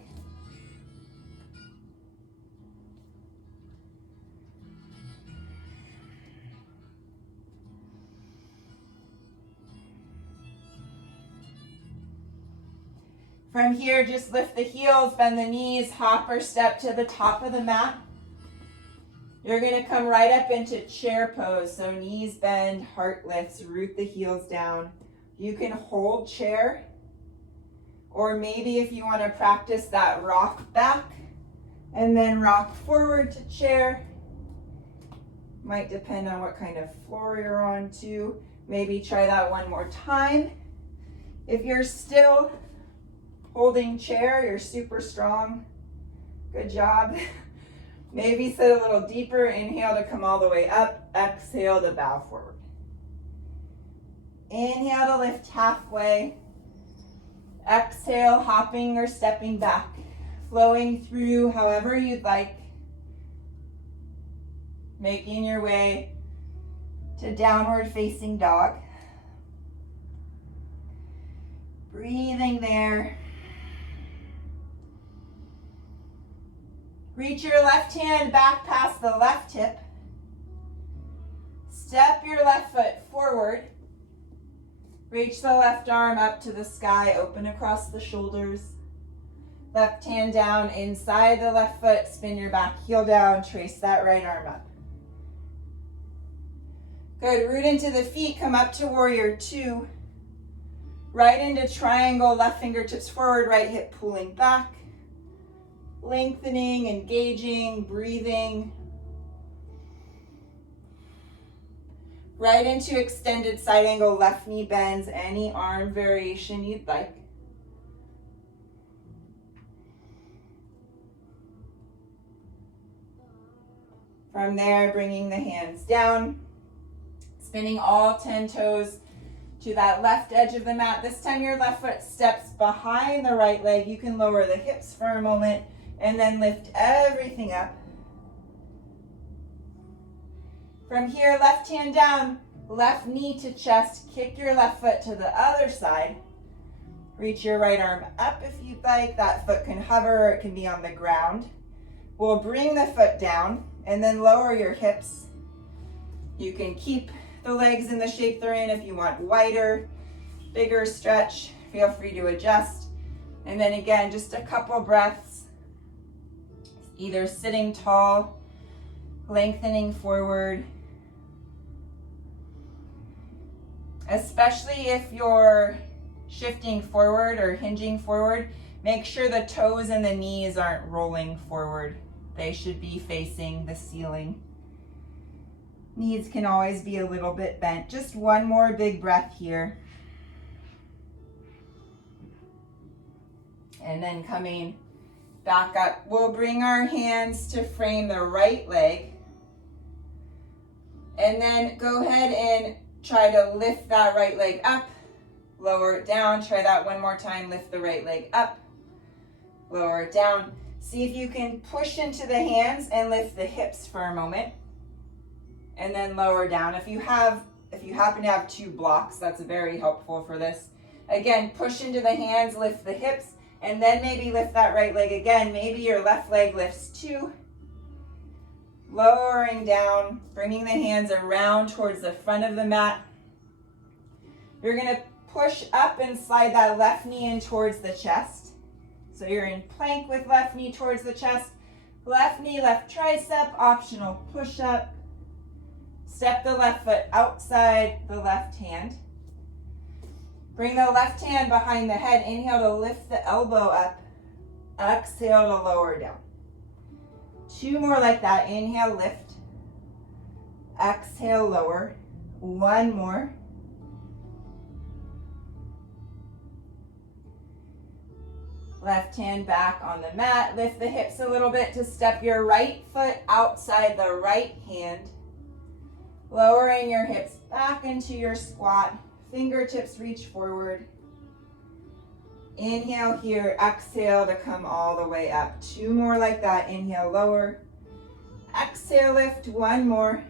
From here, just lift the heels, bend the knees, hop or step to the top of the mat. You're going to come right up into chair pose. So knees bend, heart lifts, root the heels down. You can hold chair, or maybe if you want to practice that rock back and then rock forward to chair. Might depend on what kind of floor you're on too. Maybe try that 1 more time. If you're still holding chair, you're super strong. Good job. Maybe sit a little deeper. Inhale to come all the way up. Exhale to bow forward. Inhale to lift halfway. Exhale, hopping or stepping back. Flowing through however you'd like. Making your way to downward facing dog. Breathing there. Reach your left hand back past the left hip. Step your left foot forward. Reach the left arm up to the sky, open across the shoulders. Left hand down inside the left foot, spin your back heel down, trace that right arm up. Good, root into the feet, come up to warrior 2. Right into triangle, left fingertips forward, right hip pulling back. Lengthening, engaging, breathing. Right into extended side angle, left knee bends, any arm variation you'd like. From there, bringing the hands down, spinning all 10 toes to that left edge of the mat. This time your left foot steps behind the right leg. You can lower the hips for a moment and then lift everything up. From here, left hand down, left knee to chest, kick your left foot to the other side. Reach your right arm up if you'd like. That foot can hover or it can be on the ground. We'll bring the foot down and then lower your hips. You can keep the legs in the shape they're in. If you want wider, bigger stretch, feel free to adjust. And then again, just a couple breaths, either sitting tall, lengthening forward. Especially if you're shifting forward or hinging forward, make sure the toes and the knees aren't rolling forward. They should be facing the ceiling. Knees can always be a little bit bent. Just one more big breath here. And then coming back up, we'll bring our hands to frame the right leg. And then go ahead and try to lift that right leg up, lower it down. Try that one more time. Lift the right leg up, lower it down. See if you can push into the hands and lift the hips for a moment. And then lower down. If you have if you happen to have 2 blocks, that's very helpful for this. Again, push into the hands, lift the hips, and then maybe lift that right leg again. Maybe your left leg lifts 2. Lowering down, bringing the hands around towards the front of the mat. You're going to push up and slide that left knee in towards the chest. So you're in plank with left knee towards the chest. Left knee, left tricep, optional push up. Step the left foot outside the left hand. Bring the left hand behind the head. Inhale to lift the elbow up. Exhale to lower down. 2 more like that. Inhale, lift. Exhale, lower. 1 more. Left hand back on the mat. Lift the hips a little bit to step your right foot outside the right hand. Lowering your hips back into your squat. Fingertips reach forward. Inhale here, exhale to come all the way up. 2 more like that. Inhale, lower. Exhale, lift. 1 more.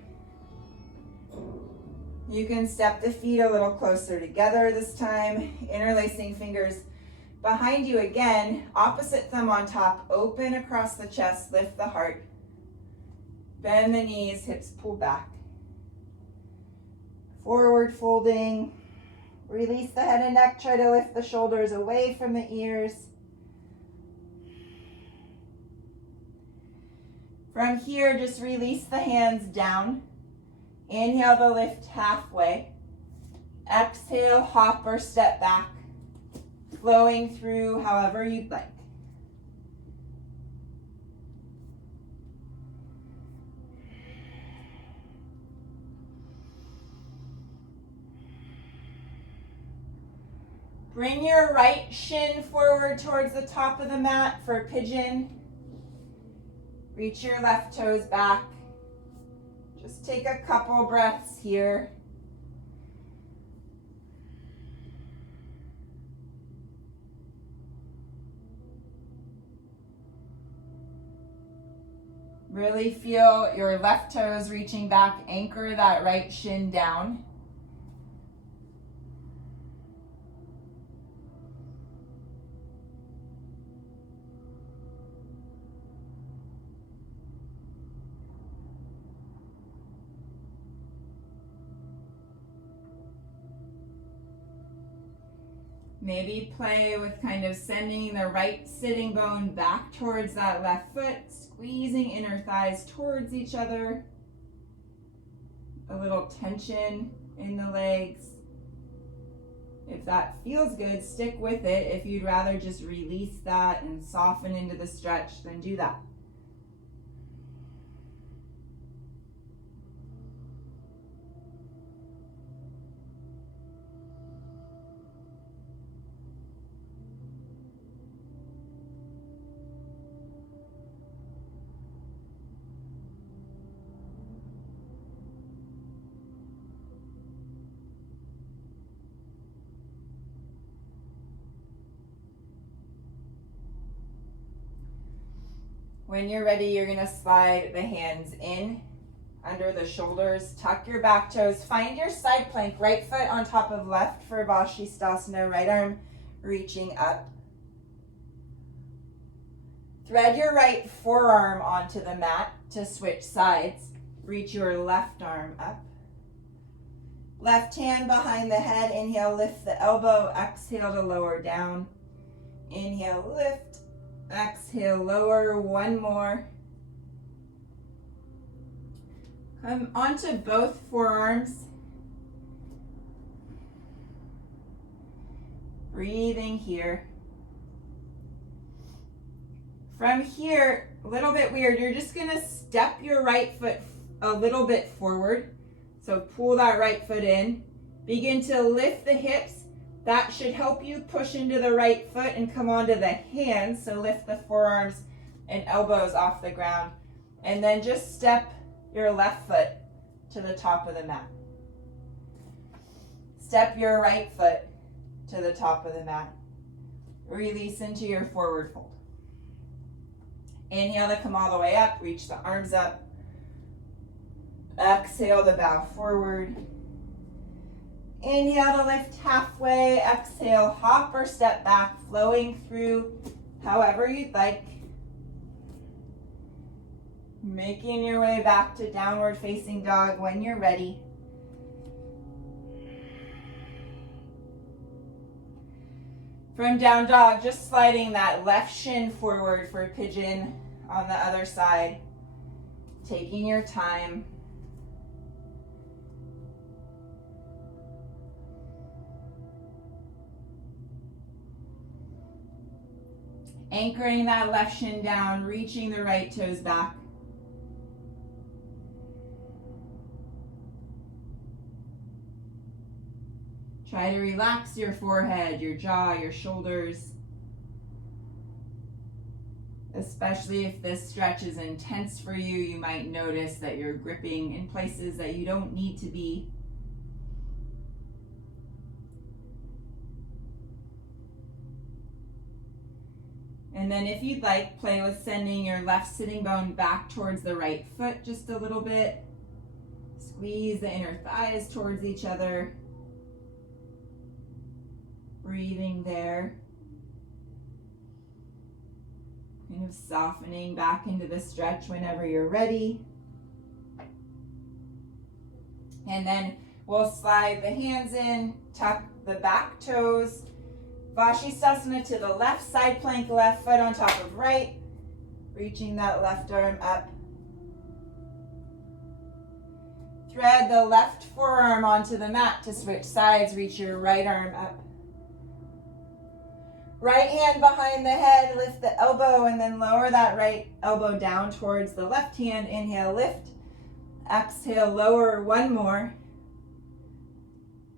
You can step the feet a little closer together this time. Interlacing fingers behind you again. Opposite thumb on top. Open across the chest. Lift the heart. Bend the knees. Hips pull back. Forward folding. Release the head and neck. Try to lift the shoulders away from the ears. From here, just release the hands down. Inhale to lift halfway. Exhale, hop or step back. Flowing through however you'd like. Bring your right shin forward towards the top of the mat for pigeon. Reach your left toes back. Just take a couple breaths here. Really feel your left toes reaching back. Anchor that right shin down. Maybe play with kind of sending the right sitting bone back towards that left foot, squeezing inner thighs towards each other. A little tension in the legs. If that feels good, stick with it. If you'd rather just release that and soften into the stretch, then do that. When you're ready, you're going to slide the hands in under the shoulders. Tuck your back toes. Find your side plank. Right foot on top of left for Vashisthasana. Right arm reaching up. Thread your right forearm onto the mat to switch sides. Reach your left arm up. Left hand behind the head. Inhale, lift the elbow. Exhale to lower down. Inhale, lift. Exhale, lower. 1 more. Come onto both forearms. Breathing here. From here, a little bit weird, you're just going to step your right foot a little bit forward. So pull that right foot in. Begin to lift the hips. That should help you push into the right foot and come onto the hands. So lift the forearms and elbows off the ground. And then just step your left foot to the top of the mat. Step your right foot to the top of the mat. Release into your forward fold. Inhale to come all the way up. Reach the arms up. Exhale to bow forward. Inhale to lift halfway. Exhale, hop or step back, flowing through however you'd like. Making your way back to downward facing dog when you're ready. From down dog, just sliding that left shin forward for pigeon on the other side. Taking your time. Anchoring that left shin down, reaching the right toes back. Try to relax your forehead, your jaw, your shoulders. Especially if this stretch is intense for you, you might notice that you're gripping in places that you don't need to be. And then if you'd like, play with sending your left sitting bone back towards the right foot just a little bit. Squeeze the inner thighs towards each other. Breathing there. Kind of softening back into the stretch whenever you're ready. And then we'll slide the hands in, tuck the back toes. Vashisthasana to the left, side plank, left foot on top of right. Reaching that left arm up. Thread the left forearm onto the mat to switch sides. Reach your right arm up. Right hand behind the head, lift the elbow and then lower that right elbow down towards the left hand. Inhale, lift. Exhale, lower one more.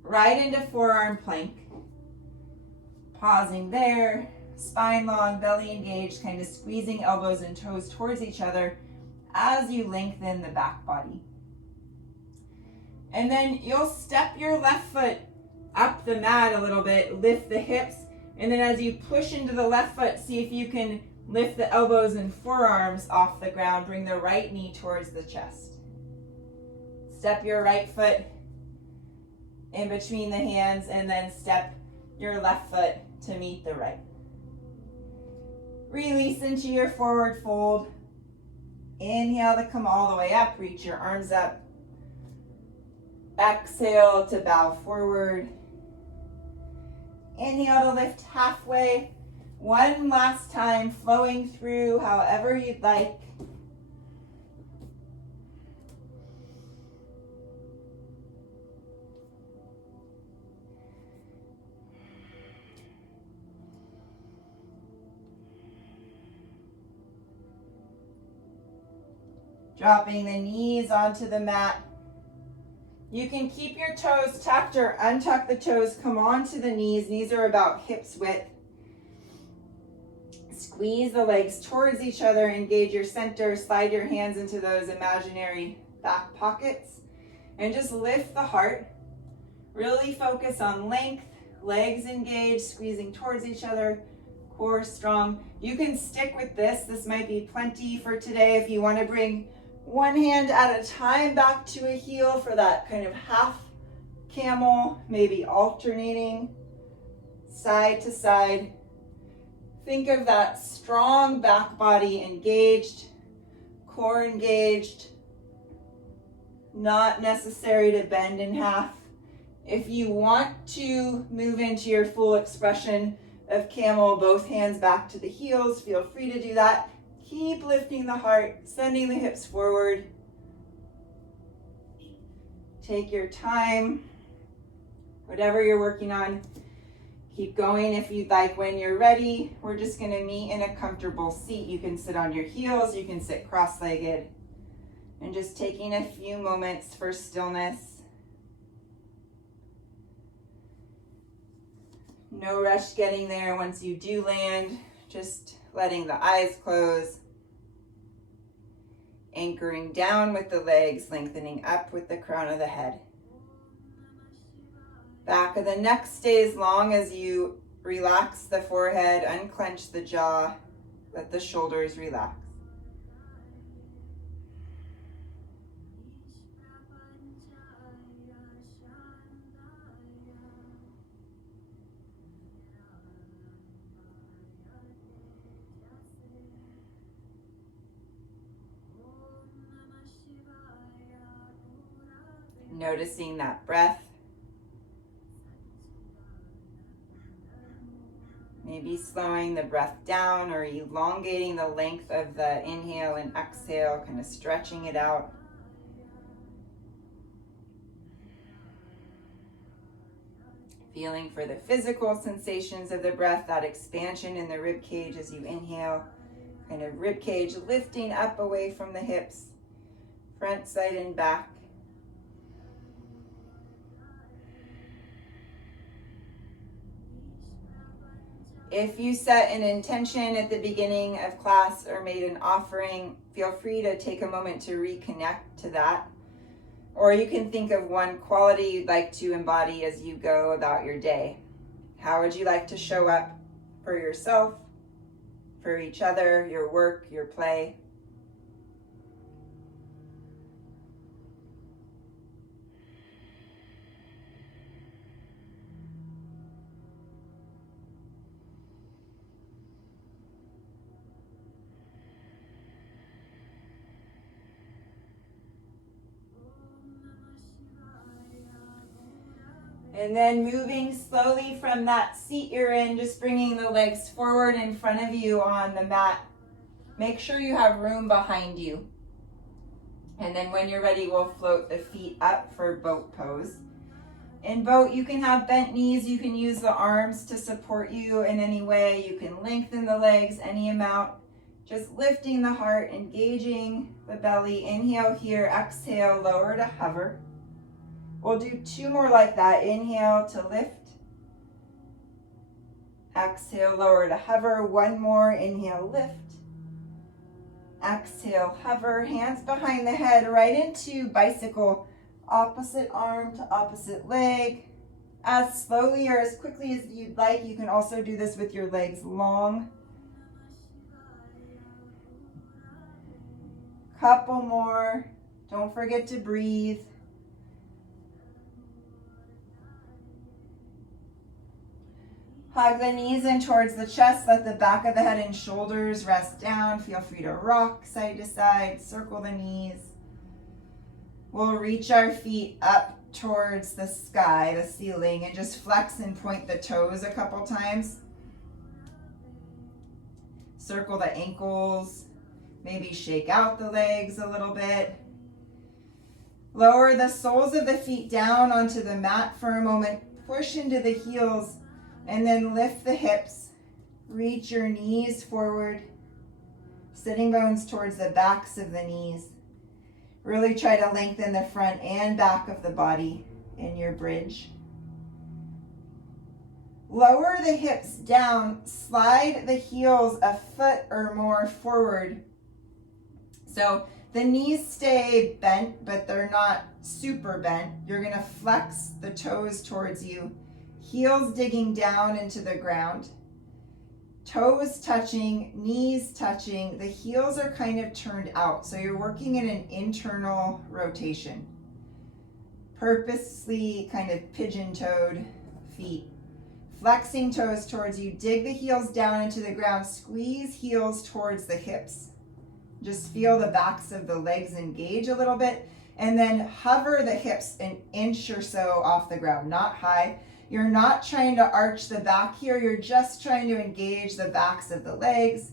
Right into forearm plank. Pausing there, spine long, belly engaged, kind of squeezing elbows and toes towards each other as you lengthen the back body. And then you'll step your left foot up the mat a little bit, lift the hips, and then as you push into the left foot, see if you can lift the elbows and forearms off the ground, bring the right knee towards the chest. Step your right foot in between the hands and then step your left foot to meet the right. Release into your forward fold. Inhale to come all the way up, reach your arms up. Exhale to bow forward. Inhale to lift halfway. One last time, flowing through however you'd like. Dropping the knees onto the mat. You can keep your toes tucked or untuck the toes. Come onto the knees. Knees are about hips width. Squeeze the legs towards each other. Engage your center. Slide your hands into those imaginary back pockets. And just lift the heart. Really focus on length. Legs engaged, squeezing towards each other. Core strong. You can stick with this. This might be plenty for today if you want to bring one hand at a time back to a heel for that kind of half camel, maybe alternating side to side. Think of that strong back body engaged, core engaged, not necessary to bend in half. If you want to move into your full expression of camel, both hands back to the heels, feel free to do that. Keep lifting the heart, sending the hips forward. Take your time, whatever you're working on. Keep going if you'd like. When you're ready, we're just going to meet in a comfortable seat. You can sit on your heels, you can sit cross-legged, and just taking a few moments for stillness. No rush getting there. Once you do land, just letting the eyes close. Anchoring down with the legs, lengthening up with the crown of the head. Back of the neck stays long as you relax the forehead, unclench the jaw, let the shoulders relax. Noticing that breath. Maybe slowing the breath down or elongating the length of the inhale and exhale, kind of stretching it out. Feeling for the physical sensations of the breath, that expansion in the rib cage as you inhale, kind of rib cage lifting up away from the hips, front, side, and back. If you set an intention at the beginning of class or made an offering, feel free to take a moment to reconnect to that. Or you can think of one quality you'd like to embody as you go about your day. How would you like to show up for yourself, for each other, your work, your play? And then moving slowly from that seat you're in, just bringing the legs forward in front of you on the mat. Make sure you have room behind you. And then when you're ready, we'll float the feet up for boat pose. In boat, you can have bent knees. You can use the arms to support you in any way. You can lengthen the legs any amount. Just lifting the heart, engaging the belly. Inhale here, exhale, lower to hover. We'll do 2 more like that. Inhale to lift. Exhale, lower to hover. 1 more. Inhale, lift. Exhale, hover. Hands behind the head, right into bicycle. Opposite arm to opposite leg. As slowly or as quickly as you'd like. You can also do this with your legs long. Couple more. Don't forget to breathe. Hug the knees in towards the chest. Let the back of the head and shoulders rest down. Feel free to rock side to side. Circle the knees. We'll reach our feet up towards the sky, the ceiling, and just flex and point the toes a couple times. Circle the ankles. Maybe shake out the legs a little bit. Lower the soles of the feet down onto the mat for a moment. Push into the heels. And then lift the hips, reach your knees forward, sitting bones towards the backs of the knees. Really try to lengthen the front and back of the body in your bridge. Lower the hips down, slide the heels a foot or more forward. So the knees stay bent, but they're not super bent. You're gonna flex the toes towards you. Heels digging down into the ground, toes touching, knees touching. The heels are kind of turned out, so you're working in an internal rotation. Purposely kind of pigeon-toed feet. Flexing toes towards you, dig the heels down into the ground, squeeze heels towards the hips. Just feel the backs of the legs engage a little bit, and then hover the hips an inch or so off the ground, not high. You're not trying to arch the back here. You're just trying to engage the backs of the legs.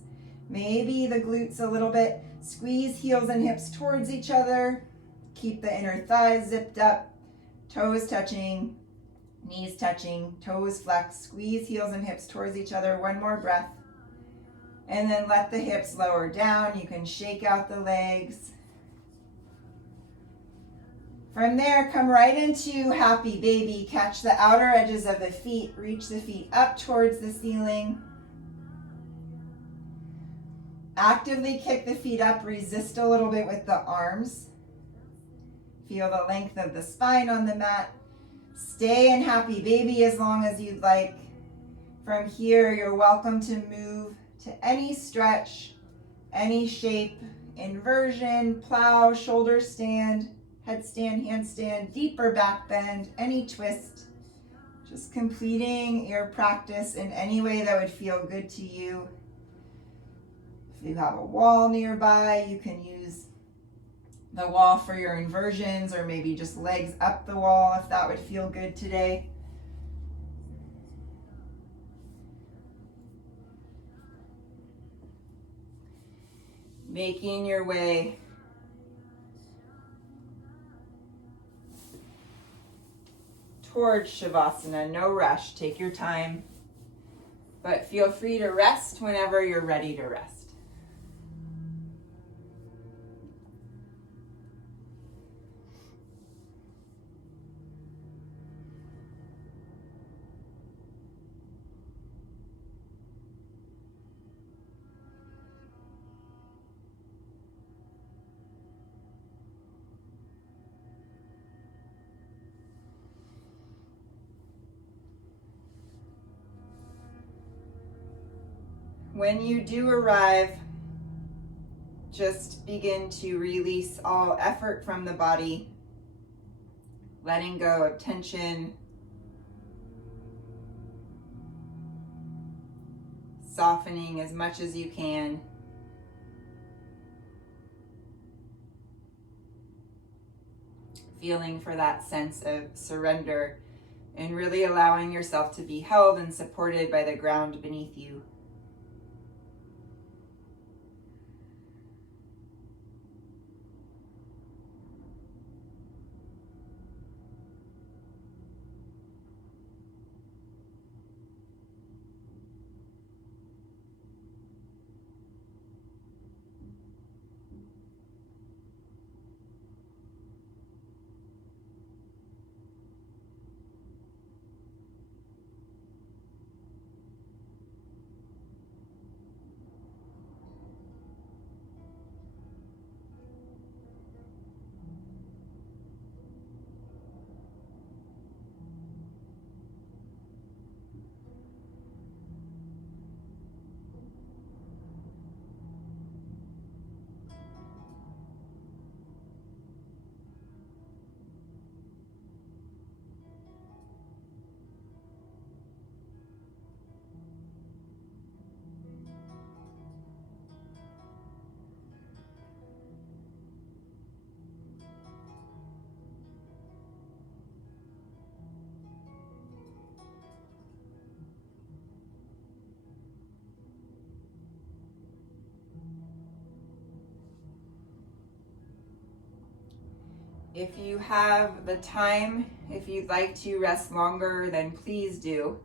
Maybe the glutes a little bit. Squeeze heels and hips towards each other. Keep the inner thighs zipped up. Toes touching, knees touching, toes flex. Squeeze heels and hips towards each other. 1 more breath. And then let the hips lower down. You can shake out the legs. From there, come right into happy baby. Catch the outer edges of the feet. Reach the feet up towards the ceiling. Actively kick the feet up. Resist a little bit with the arms. Feel the length of the spine on the mat. Stay in happy baby as long as you'd like. From here, you're welcome to move to any stretch, any shape, inversion, plow, shoulder stand, headstand, handstand, deeper back bend, any twist. Just completing your practice in any way that would feel good to you. If you have a wall nearby, you can use the wall for your inversions, or maybe just legs up the wall if that would feel good today. Making your way towards Shavasana. No rush, take your time, but feel free to rest whenever you're ready to rest. When you do arrive, just begin to release all effort from the body, letting go of tension, softening as much as you can. Feeling for that sense of surrender and really allowing yourself to be held and supported by the ground beneath you. If you have the time, if you'd like to rest longer, then please do.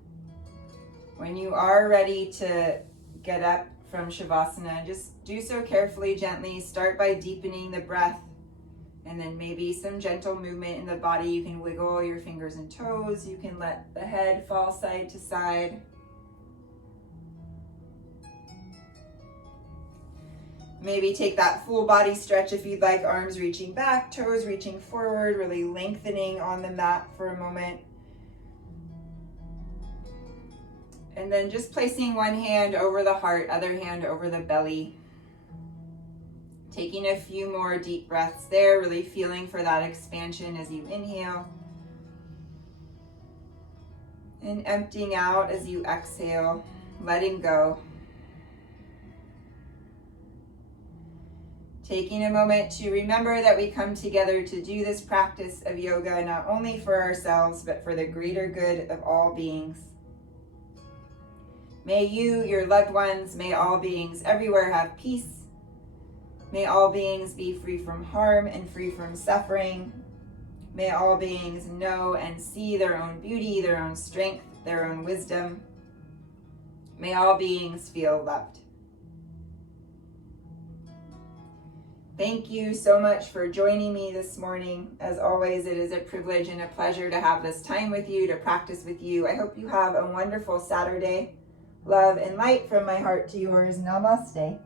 When you are ready to get up from Shavasana, just do so carefully, gently. Start by deepening the breath, and then maybe some gentle movement in the body. You can wiggle your fingers and toes. You can let the head fall side to side. Maybe take that full body stretch if you'd like, arms reaching back, toes reaching forward, really lengthening on the mat for a moment. And then just placing one hand over the heart, other hand over the belly. Taking a few more deep breaths there, really feeling for that expansion as you inhale. And emptying out as you exhale, letting go. Taking a moment to remember that we come together to do this practice of yoga not only for ourselves, but for the greater good of all beings. May you, your loved ones, may all beings everywhere have peace. May all beings be free from harm and free from suffering. May all beings know and see their own beauty, their own strength, their own wisdom. May all beings feel loved. Thank you so much for joining me this morning. As always, it is a privilege and a pleasure to have this time with you, to practice with you. I hope you have a wonderful Saturday. Love and light from my heart to yours. Namaste.